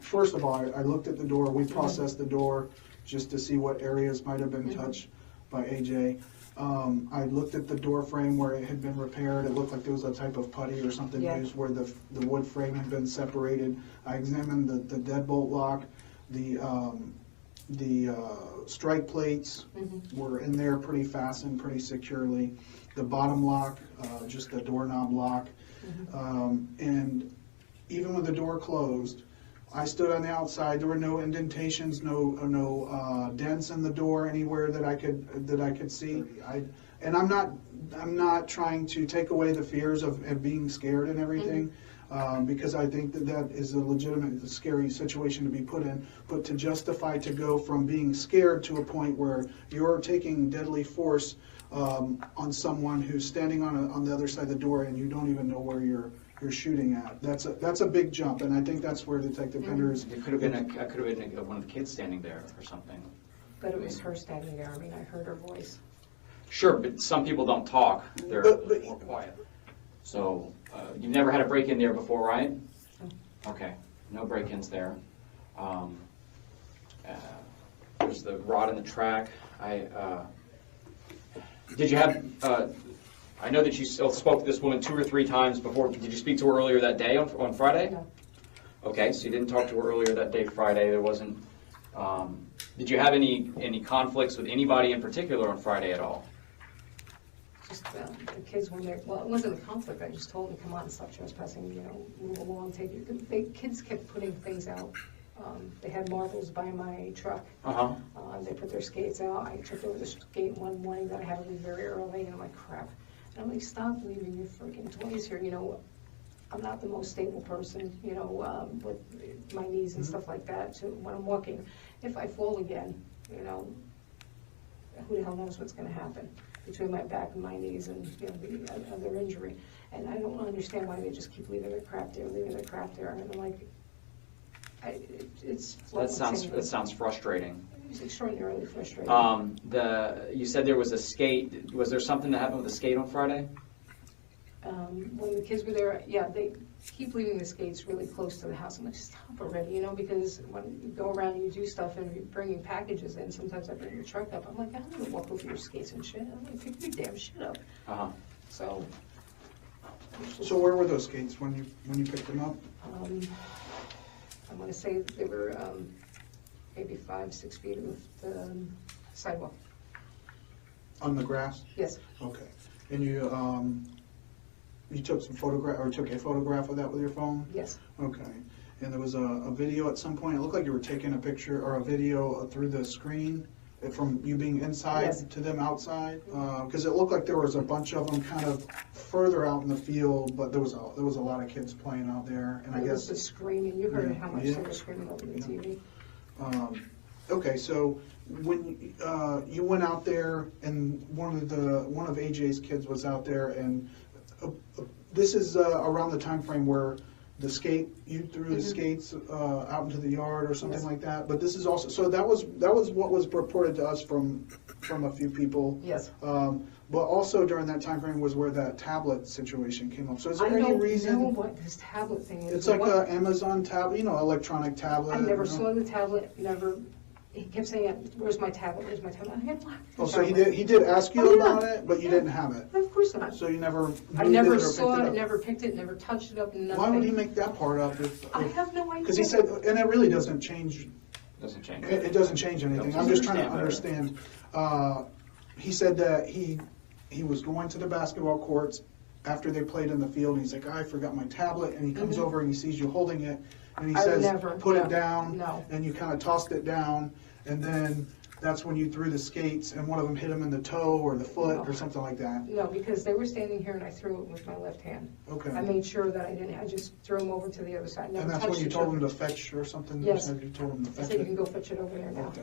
First of all, I looked at the door. We processed the door just to see what areas might have been touched by AJ. I looked at the door frame where it had been repaired. It looked like there was a type of putty or something used where the wood frame had been separated. I examined the deadbolt lock. The strike plates were in there pretty fastened, pretty securely. The bottom lock, just the doorknob lock. And even when the door closed, I stood on the outside. There were no indentations, no dents in the door anywhere that I could see. I'm not trying to take away the fears of being scared and everything, because I think that is a legitimate, scary situation to be put in. But to justify to go from being scared to a point where you're taking deadly force on someone who's standing on the other side of the door and you don't even know where you're shooting at. That's a big jump, and I think that's where Detective Penders. It could have been one of the kids standing there or something. But it was her standing there. I mean, I heard her voice. Sure, but some people don't talk. They're more quiet. So you've never had a break-in there before, right? No. Okay, no break-ins there. There's the rod in the track. Did you have? I know that you spoke to this woman 2 or 3 times before. Did you speak to her earlier that day on Friday? No. Okay, so you didn't talk to her earlier that day, Friday. There wasn't. Did you have any conflicts with anybody in particular on Friday at all? Just the kids when they're, well, it wasn't a conflict. I just told them, come on, stop trespassing, you know, move along, take it. The kids kept putting things out. They had marbles by my truck. They put their skates out. I tripped over the skate one morning that I had to leave very early, and I'm like, crap. And I'm like, stop leaving your freaking toys here. You know, I'm not the most stable person, you know, with my knees and stuff like that. So when I'm walking, if I fall again, you know, who the hell knows what's going to happen between my back and my knees and, you know, the other injury. And I don't understand why they just keep leaving their crap there. And I'm like, it's That sounds frustrating. It's extraordinarily frustrating. You said there was a skate. Was there something that happened with the skate on Friday? When the kids were there, yeah, they keep leaving the skates really close to the house. I'm like, stop already, you know, because when you go around and you do stuff and you're bringing packages in, sometimes I bring your truck up. I'm like, I don't want to walk over your skates and shit. I'm like, pick your damn shit up. So where were those skates when you picked them up? I'm going to say they were maybe 5-6 feet of the sidewalk. On the grass? Yes. Okay. And you took a photograph of that with your phone? Yes. Okay. And there was a video at some point. It looked like you were taking a picture or a video through the screen from you being inside to them outside. Because it looked like there was a bunch of them kind of further out in the field, but there was a lot of kids playing out there. And I guess the screaming. You heard how much they were screaming over the TV. Okay, so when you went out there, and one of AJ's kids was out there, and this is around the time frame where you threw the skates out into the yard or something like that. But this is also, so that was what was reported to us from a few people. Yes. But also during that time frame was where that tablet situation came up. So is there any reason? I don't know what this tablet thing is. It's like an Amazon tablet, you know, electronic tablet. I never saw the tablet, never he kept saying, where's my tablet, where's my tablet? I had black. Oh, so he did ask you about it, but you didn't have it? Of course not. So you never I moved never it or saw picked it, up? never picked it, never touched it up, nothing. Why would he make that part up I have no idea. because he said, and it really doesn't change, Doesn't change. it doesn't change anything. Helps I'm us just trying to understand understand. He said that he was going to the basketball courts after they played in the field, and he's like, I forgot my tablet, and he comes over and he sees you holding it, and he I says, never, put no, it down, no. and you kind of tossed it down, and then that's when you threw the skates, and one of them hit him in the toe or the foot No. or something like that. No, because they were standing here and I threw it with my left hand. Okay. I made sure that I just threw them over to the other side, never And touched that's when you each told other. him to fetch or something? Yes. You told him to I fetch said, you it? can go fetch it over there now. Okay.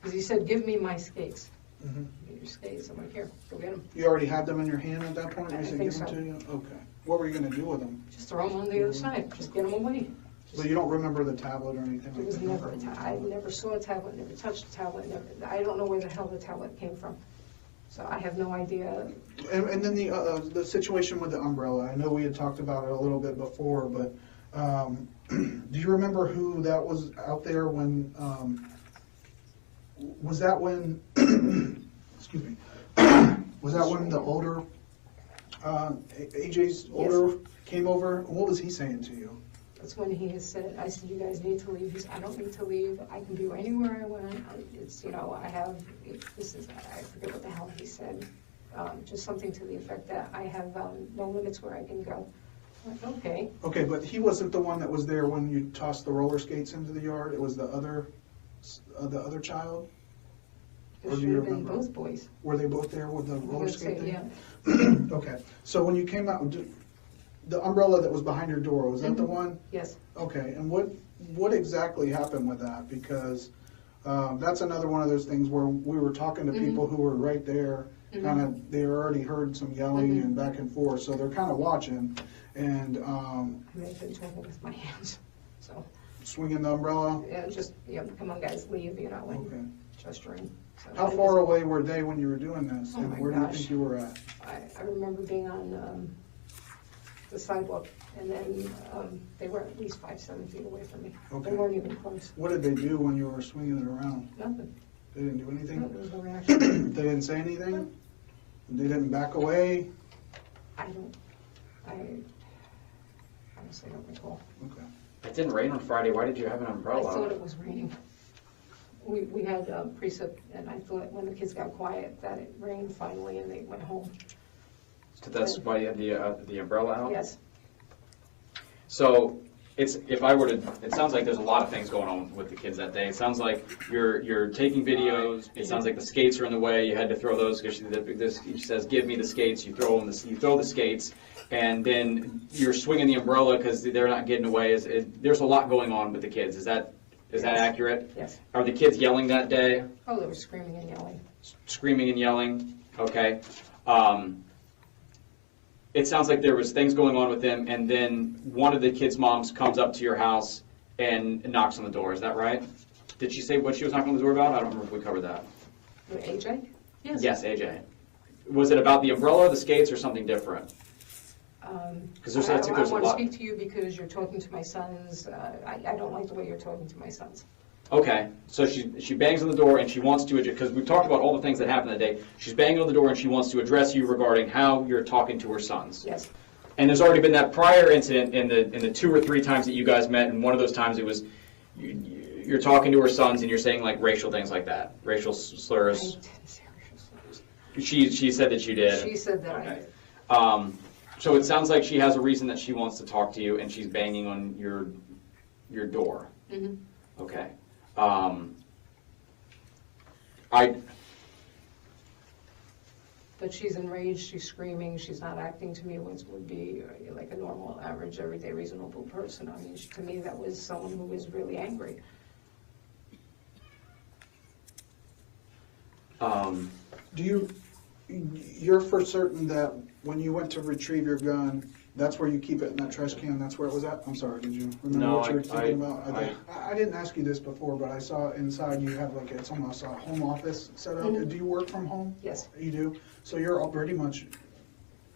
Because he said, give me my skates. Mhm. Get your skates. I'm like, here, go get them. You already had them in your hand at that point? Or I he said, think give them so. to you? Okay. What were you gonna do with them? Just throw them on the other side. Just get them away. But you don't remember the tablet or anything There like was that? never I never saw a tablet, never touched a tablet, never, I don't know where the hell the tablet came from. So I have no idea. And then the situation with the umbrella, I know we had talked about it a little bit before, but do you remember who that was out there when, was that when, excuse me, was that when the older, AJ's older came over? What was he saying to you? That's when he has said, I said, you guys need to leave. He said, I don't need to leave. I can go anywhere I want. It's, you know, I have, this is, I forget what the hell he said. Just something to the effect that I have no limits where I can go. I'm like, okay. Okay, but he wasn't the one that was there when you tossed the roller skates into the yard? It was the other child? It Or do should you have been remember? both boys. Were they both there with the I roller would say, skate yeah. thing? Okay, so when you came out, the umbrella that was behind your door, was that the one? Yes. Okay, and what exactly happened with that? Because that's another one of those things where we were talking to people who were right there, kind of, they already heard some yelling and back and forth, so they're kind of watching, and I mean, I've been talking with my hands, so, swinging the umbrella. yeah, just, yeah, come on, guys, leave, you know, and Okay. gesturing. So How it far was- away were they when you were doing this? Oh And my where do you gosh. think you were at? I remember being on the sidewalk, and then they were at least 5-7 feet away from me. Okay. They weren't even close. What did they do when you were swinging it around? Nothing. They didn't do No, anything? there was no reaction. They didn't say anything? They didn't back away? I honestly don't recall. Okay. It didn't rain on Friday. Why did you have an I umbrella? thought it was raining. We had precip, and I thought when the kids got quiet that it rained finally and they went home. So that's why you had the umbrella out? Yes. So if I were to, it sounds like there's a lot of things going on with the kids that day. It sounds like you're taking videos. It sounds like the skates are in the way. You had to throw those because she says, "Give me the skates." You throw the skates, and then you're swinging the umbrella because they're not getting away. There's a lot going on with the kids. Is that accurate? Yes. Are the kids yelling that day? Oh, they were screaming and yelling. Screaming and yelling. Okay. It sounds like there was things going on with them, and then one of the kids' moms comes up to your house and knocks on the door. Is that right? Did she say what she was knocking on the door about? I don't remember if we covered that. With AJ? Yes. Yes, AJ. Was it about the umbrella, the skates, or something different? Because there's I a want to lot. speak to you because you're talking to my sons. I don't like the way you're talking to my sons. Okay, so she bangs on the door and she wants to, because we've talked about all the things that happened that day. She's banging on the door and she wants to address you regarding how you're talking to her sons. Yes. And there's already been that prior incident in the 2 or 3 times that you guys met, and one of those times it was you're talking to her sons and you're saying like racial things like that, racial I slurs. didn't say racial slurs. She said that you did. She said that Okay. I did. So it sounds like she has a reason that she wants to talk to you, and she's banging on your door. Mhm. Okay. But she's enraged, she's screaming, she's not acting to me what would be like a normal, average, everyday, reasonable person. I mean, to me, that was someone who was really angry. You're for certain that when you went to retrieve your gun, that's where you keep it in that trash can, that's where it was at? I'm sorry, did you remember No, what you were I- thinking about? I didn't ask you this before, but I saw inside you have like, it's almost a home office set up. Mhm. Do you work from home? Yes. You do? So you're all pretty much,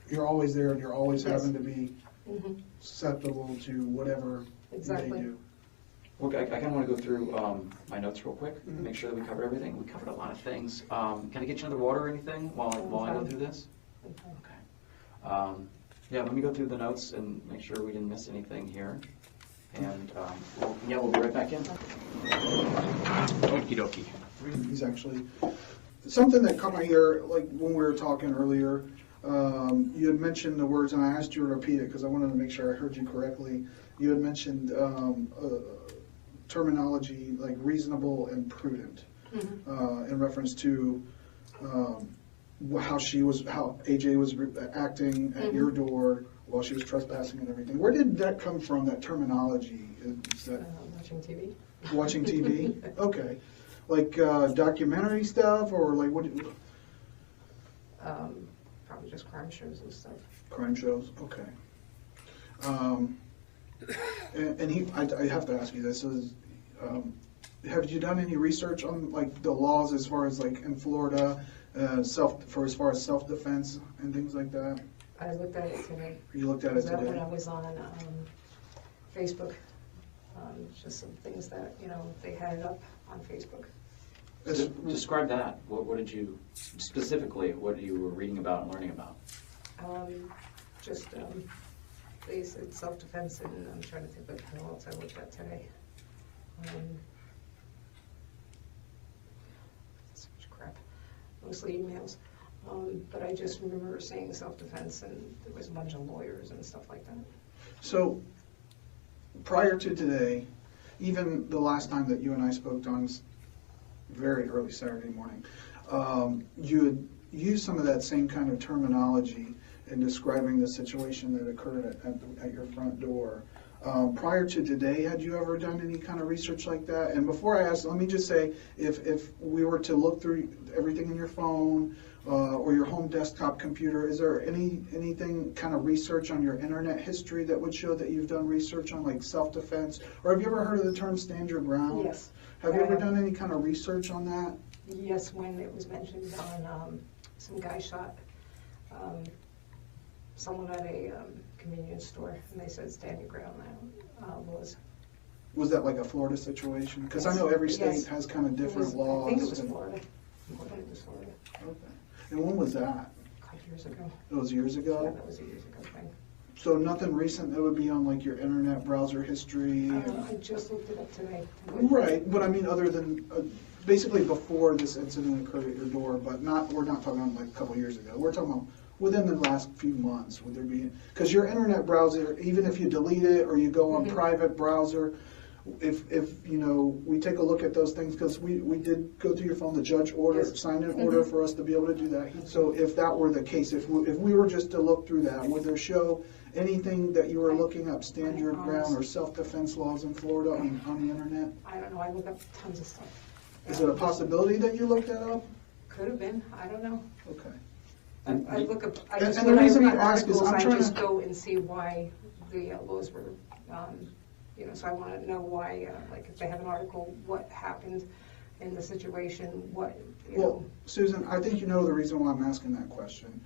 you're always there and you're always Yes. having to be Mhm. susceptible to whatever they Exactly. do. Well, I kind of want to go through my notes real quick, make sure that we covered everything. We covered a lot of things. Can I get you another water or anything while I go through this? Okay. Yeah, let me go through the notes and make sure we didn't miss anything here. And we'll be right back in. Okie dokie. He's actually, something that caught my ear, like when we were talking earlier, you had mentioned the words, and I asked you to repeat it because I wanted to make sure I heard you correctly. You had mentioned terminology like reasonable and prudent in reference to how AJ was acting at your door while she was trespassing and everything. Where did that come from, that terminology? Is that Watching TV. watching TV? Okay. Like documentary stuff, or like what? Probably just crime shows and stuff. Crime shows, okay. And I have to ask you this: have you done any research on like the laws as far as like in Florida, as far as self-defense and things like that? I looked at it today. You looked at it today. When I was on Facebook, just some things that they had it up on Facebook. Describe that. What did you, specifically, what you were reading about and learning about? They said self-defense, and I'm trying to think of what else I looked at today. So much crap. Mostly emails. But I just remember saying self-defense, and there was a bunch of lawyers and stuff like that. So, prior to today, even the last time that you and I spoke on very early Saturday morning, you had used some of that same kind of terminology in describing the situation that occurred at your front door. Prior to today, had you ever done any kind of research like that? And before I ask, let me just say, if we were to look through everything in your phone or your home desktop computer, is there anything kind of research on your internet history that would show that you've done research on like self-defense? Or have you ever heard of the term stand your ground? Yes. Have you ever done any kind of research on that? Yes, when it was mentioned on some guy shot someone at a convenience store, and they said stand your ground. Was that like a Florida situation? Because I know every state has kind of different laws. I think it was Florida. I think it was Florida. Okay. And when was that? A couple years ago. It was years ago? Yeah, that was a years ago thing. So nothing recent that would be on like your internet browser history? I just looked it up today. Right, but I mean other than, basically before this incident occurred at your door, but we're not talking about like a couple years ago. We're talking about within the last few months, would there be, because your internet browser, even if you delete it or you go on private browser, if we take a look at those things, because we did go through your phone, the judge signed an order for us to be able to do that. So if that were the case, if we were just to look through that, would there show anything that you were looking up, stand your ground or self-defense laws in Florida on the internet? I don't know, I looked up tons of stuff. Is it a possibility that you looked that up? Could have been, I don't know. Okay. I look up, I And just, the when I reason read I ask is articles, I'm I trying just to- go and see why the laws were, so I want to know why, like if they have an article, what happened in the situation, what, Well, Susan, I think you know the reason why I'm asking that question.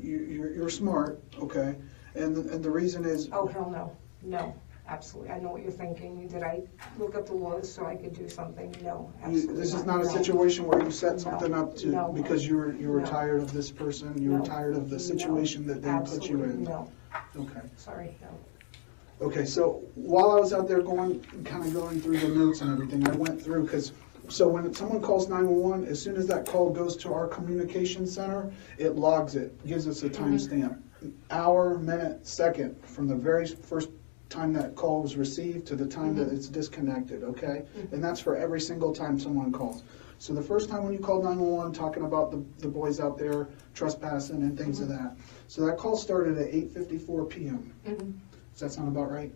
You're smart, okay? And the reason is... Oh, hell no. No, absolutely. I know what you're thinking. Did I look up the laws so I could do something? No, absolutely This is not a No. situation where you set something up No. because you were No. tired of this person, you were No. tired of the situation that they put you in. Absolutely no. Okay. Sorry, no. Okay, so while I was out there going through the notes and everything, I went through, so when someone calls 911, as soon as that call goes to our communication center, it logs it, gives us a timestamp. Hour, minute, second, from the very first time that call was received to the time that it's disconnected, okay? And that's for every single time someone calls. So the first time when you called 911, talking about the boys out there trespassing and things of that. So that call started at 8:54 p.m. Does that sound about right?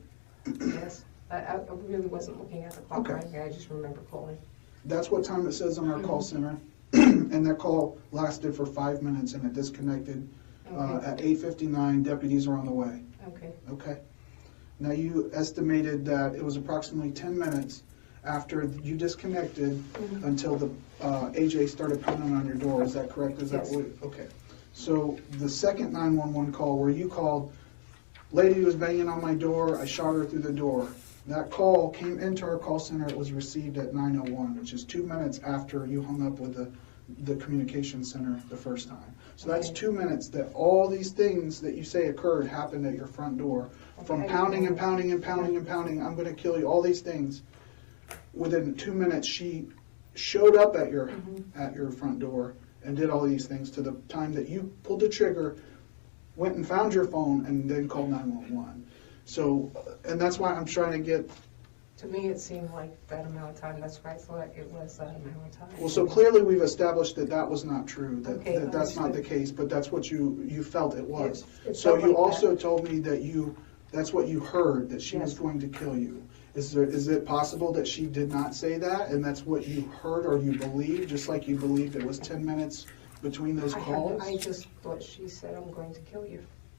Yes. I really wasn't looking at the clock Okay. right here. I just remember calling. That's what time it says on our call center. And that call lasted for 5 minutes and it disconnected. At 8:59, deputies are on the way. Okay. Okay? Now you estimated that it was approximately 10 minutes after you disconnected until the AJ started pounding on your door. Is that correct? Is that Yes. what? Okay. So the second 911 call where you called, lady was banging on my door, I shot her through the door. That call came into our call center, it was received at 9:01, which is 2 minutes after you hung up with the communication center the first time. So that's 2 minutes that all these things that you say occurred happened at your front door. From pounding and pounding and pounding and pounding, I'm gonna kill you, all these things. Within 2 minutes, she showed up at your front door and did all these things to the time that you pulled the trigger, went and found your phone, and then called 911. So, and that's why I'm trying to get. To me, it seemed like that amount of time, that's why I thought it was that amount of time. Well, so clearly we've established that that was not true, Okay, that that's not the understood. case, but that's what you felt it was. It So felt you like also that. told me that that's what you heard, that she was Yes. going to kill you. Is it possible that she did not say that, and that's what you heard or you believed, just like you believed it was 10 minutes between those calls? I just thought she said, I'm going to kill you.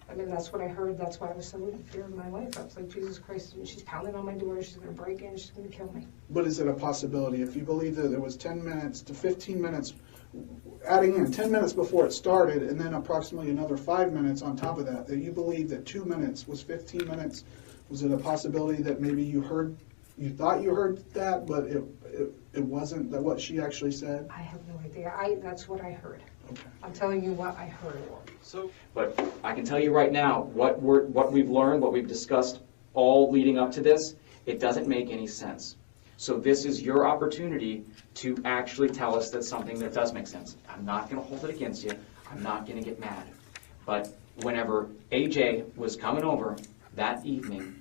I mean, that's what I heard, that's why I was so in fear of my life. I was like, Jesus Christ, and she's pounding on my door, she's gonna break in, she's gonna kill me. But is it a possibility, if you believe that it was 10 minutes to 15 minutes, adding in 10 minutes before it started, and then approximately another 5 minutes on top of that, that you believe that 2 minutes was 15 minutes, was it a possibility that maybe you thought you heard that, but it wasn't that what she actually said? I have no idea, that's what I heard. Okay. I'm telling you what I heard. But I can tell you right now, what we've learned, what we've discussed all leading up to this, it doesn't make any sense. So this is your opportunity to actually tell us that something that does make sense. I'm not going to hold it against you. I'm not going to get mad. But whenever AJ was coming over that evening,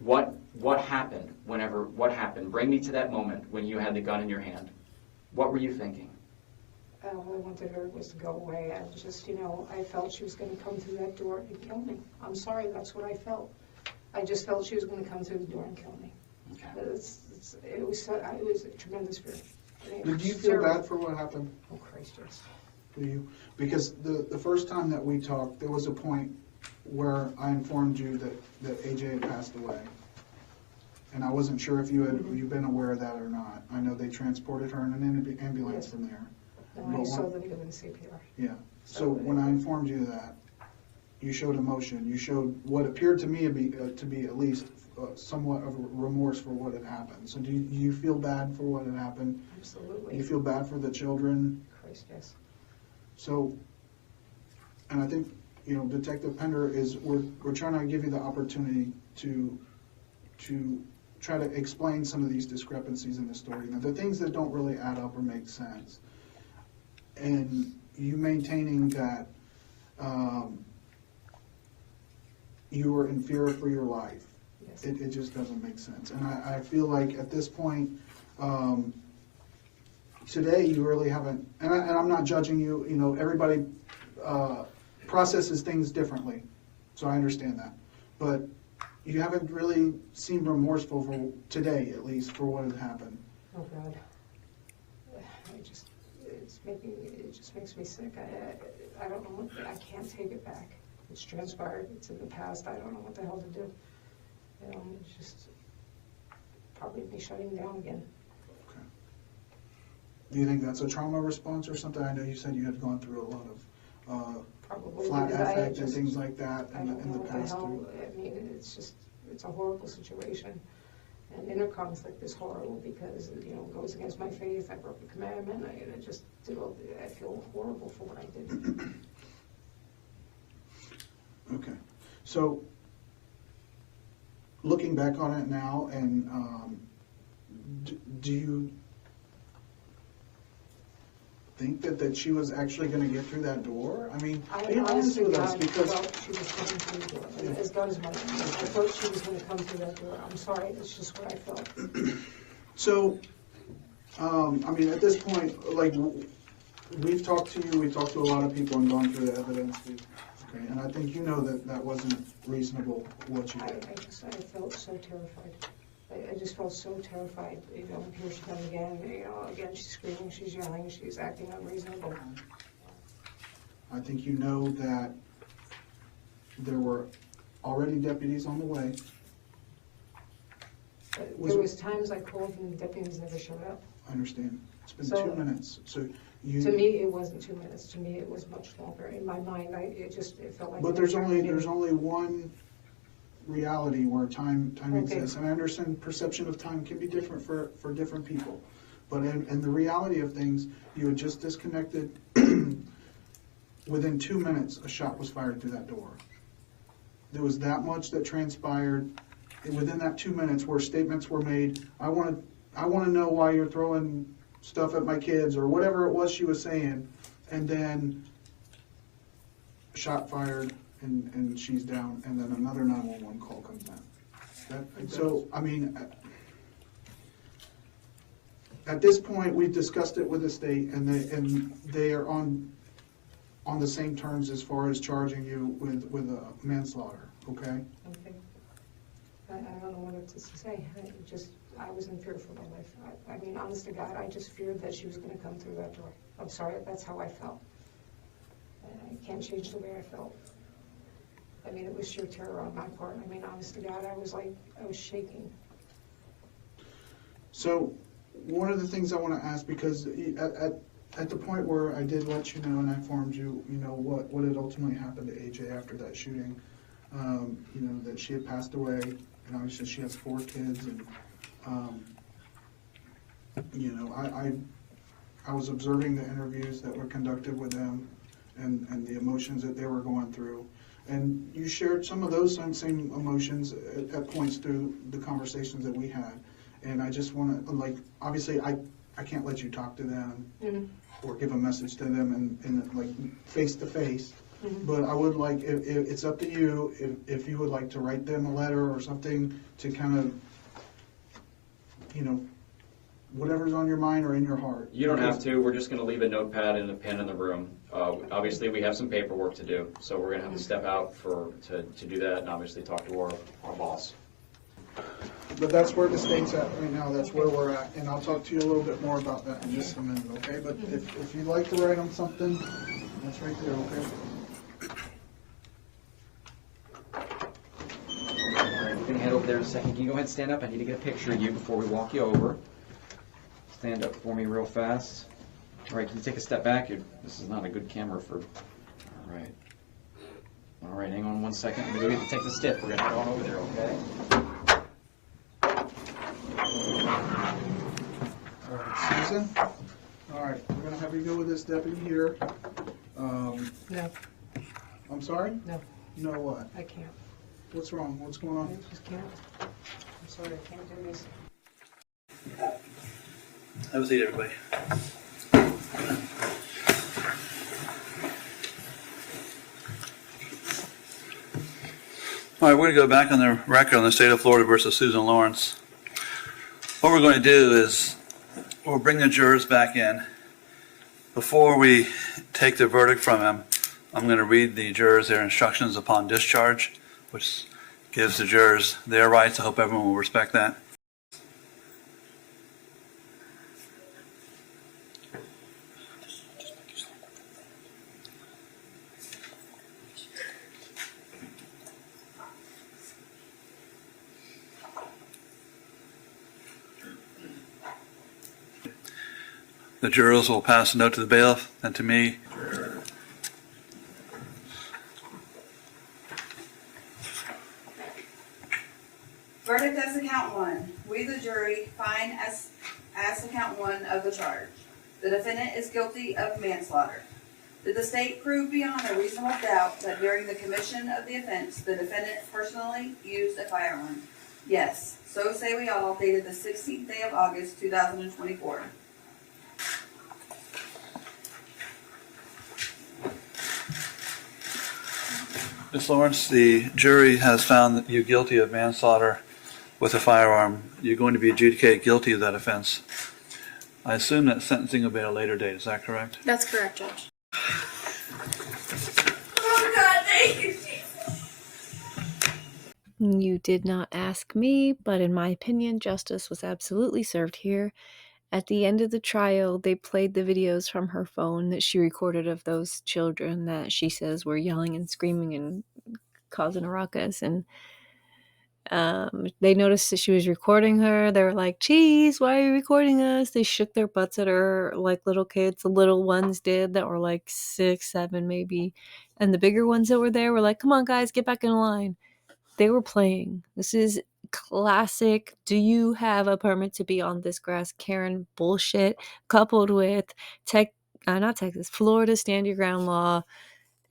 what happened? What happened? Bring me to that moment when you had the gun in your hand. What were you thinking? All I wanted her was to go away. I just, I felt she was going to come through that door and kill me. I'm sorry, that's what I felt. I just felt she was going to come through the door and kill me. Okay. It was a tremendous fear. I mean, Did you it's feel terrible. bad for what happened? Oh, Christ, yes. Do you? Because the first time that we talked, there was a point where I informed you that AJ had passed away. And I wasn't sure if you'd been aware of that or not. I know they transported her in an ambulance from there. No, I saw them doing CPR. Yeah. So when I informed you of that, you showed emotion. You showed what appeared to me to be at least somewhat of remorse for what had happened. So do you feel bad for what had happened? Absolutely. Do you feel bad for the children? Christ, yes. So, and I think, Detective Pender we're trying to give you the opportunity to try to explain some of these discrepancies in the story. Now, the things that don't really add up or make sense. And you maintaining that you were in fear for your life. Yes. It just doesn't make sense. And I feel like at this point, today you really haven't, and I'm not judging you, everybody processes things differently. So I understand that. But you haven't really seemed remorseful for today, at least, for what had happened. Oh, God. It just makes me sick. I don't know I can't take it back. It's transpired. It's in the past. I don't know what the hell to do. It's just probably me shutting down again. Okay. Do you think that's a trauma response or something? I know you said you had gone through a lot of Probably flat because affect and things like that I in don't know the what the past. hell. I mean, it's a horrible situation. And inner conflict is horrible because it goes against my faith. I broke a commandment. I feel horrible for what I did. Okay. So, looking back on it now, and do you think that she was actually going to get through that door? I mean, be honest with us, because She was coming through the door. As God is my witness, I thought she was going to come through that door. I'm sorry, that's just what I felt. so, I mean, at this point, like, we've talked to you, we've talked to a lot of people and gone through the evidence. Okay, and I think you know that wasn't reasonable what you did. I felt so terrified. I just felt so terrified. Here she comes again. Again she's screaming, she's yelling, she's acting unreasonable. I think you know that there were already deputies on the way. There was times I called and the deputies never showed up. I understand. It's been So- 2 minutes. So To me, it wasn't 2 minutes. To me, it was much longer. In my mind, it felt like. But there's only one reality where time Okay. exists. And I understand perception of time can be different for different people. But in the reality of things, you had just disconnected. Within 2 minutes, a shot was fired through that door. There was that much that transpired within that 2 minutes where statements were made. I want to know why you're throwing stuff at my kids, or whatever it was she was saying. And then a shot fired, and she's down, and then another 911 call comes in. So, I mean, at this point, we've discussed it with the state, and they are on the same terms as far as charging you with a manslaughter, okay? Okay. I don't know what else to say. I was in fear for my life. I mean, honest to God, I just feared that she was gonna come through that door. I'm sorry, that's how I felt. I can't change the way I felt. I mean, it was sheer terror on my part. I mean, honest to God, I was shaking. So, one of the things I want to ask, because at the point where I did let you know and I informed you, what had ultimately happened to AJ after that shooting, that she had passed away, and obviously she has 4 kids, and I was observing the interviews that were conducted with them and the emotions that they were going through. And you shared some of those same emotions at points through the conversations that we had. And I just want to, obviously I can't let you talk to them or give a message to them in face to face. But I would like, if it's up to you, if you would like to write them a letter or something to kind of, whatever's on your mind or in your heart. You don't have to. We're just going to leave a notepad and a pen in the room. Obviously, we have some paperwork to do, so we're going to have to step out to do that and obviously talk to our boss. But that's where the state's at right now. That's where we're at. And I'll talk to you a little bit more about that in just a minute, okay? But if you'd like to write them something, that's right there, okay? All right, we're going to head over there in a second. Can you go ahead and stand up? I need to get a picture of you before we walk you over. Stand up for me real fast. All right, can you take a step back? This is not a good camera for... All right. All right, hang on one second. Let me go get to take the stiff. We're going to head on over there, okay? All right, Susan? All right, we're going to have you go with this deputy here. No, I'm sorry? no, No what? I can't. What's wrong? What's going on? I just can't. I'm sorry, I can't do this. Have a seat, everybody. All right, we're going to go back on the record on the state of Florida versus Susan Lorincz. What we're going to do is we'll bring the jurors back in. Before we take the verdict from them, I'm going to read the jurors their instructions upon discharge, which gives the jurors their rights. I hope everyone will respect that. The jurors will pass a note to the bailiff and to me. Verdict as to count 1. We, the jury, find as to count 1 of the charge. The defendant is guilty of manslaughter. Did the state prove beyond a reasonable doubt that during the commission of the offense, the defendant personally used a firearm? Yes. So say we all, dated the 16th day of August, 2024. Ms. Lawrence, the jury has found you guilty of manslaughter with a firearm. You're going to be adjudicated guilty of that offense. I assume that sentencing will be at a later date. Is that correct? That's correct, Judge. Oh, God, thank you, You did not ask me, but in my opinion, justice was absolutely served here. At the end of the trial, they played the videos from her phone that she recorded of those children that she says were yelling and screaming and causing a ruckus. And they noticed that she was recording her. They were like, "Geez, why are you recording us?" They shook their butts at her like little kids. The little ones did that were like 6, 7 maybe. And the bigger ones that were there were like, "Come on, guys, get back in line." They were playing. This is classic. Do you have a permit to be on this grass? Karen bullshit, coupled with not Texas, Florida stand your ground law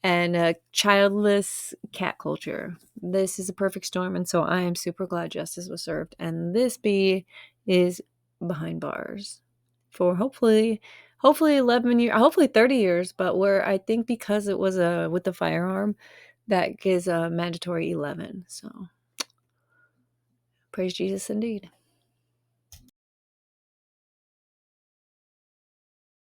and childless cat culture. This is a perfect storm, and so I am super glad justice was served. And this bee is behind bars for hopefully 11 years, hopefully 30 years, but where I think because it was with the firearm, that gives a mandatory 11. So praise Jesus indeed.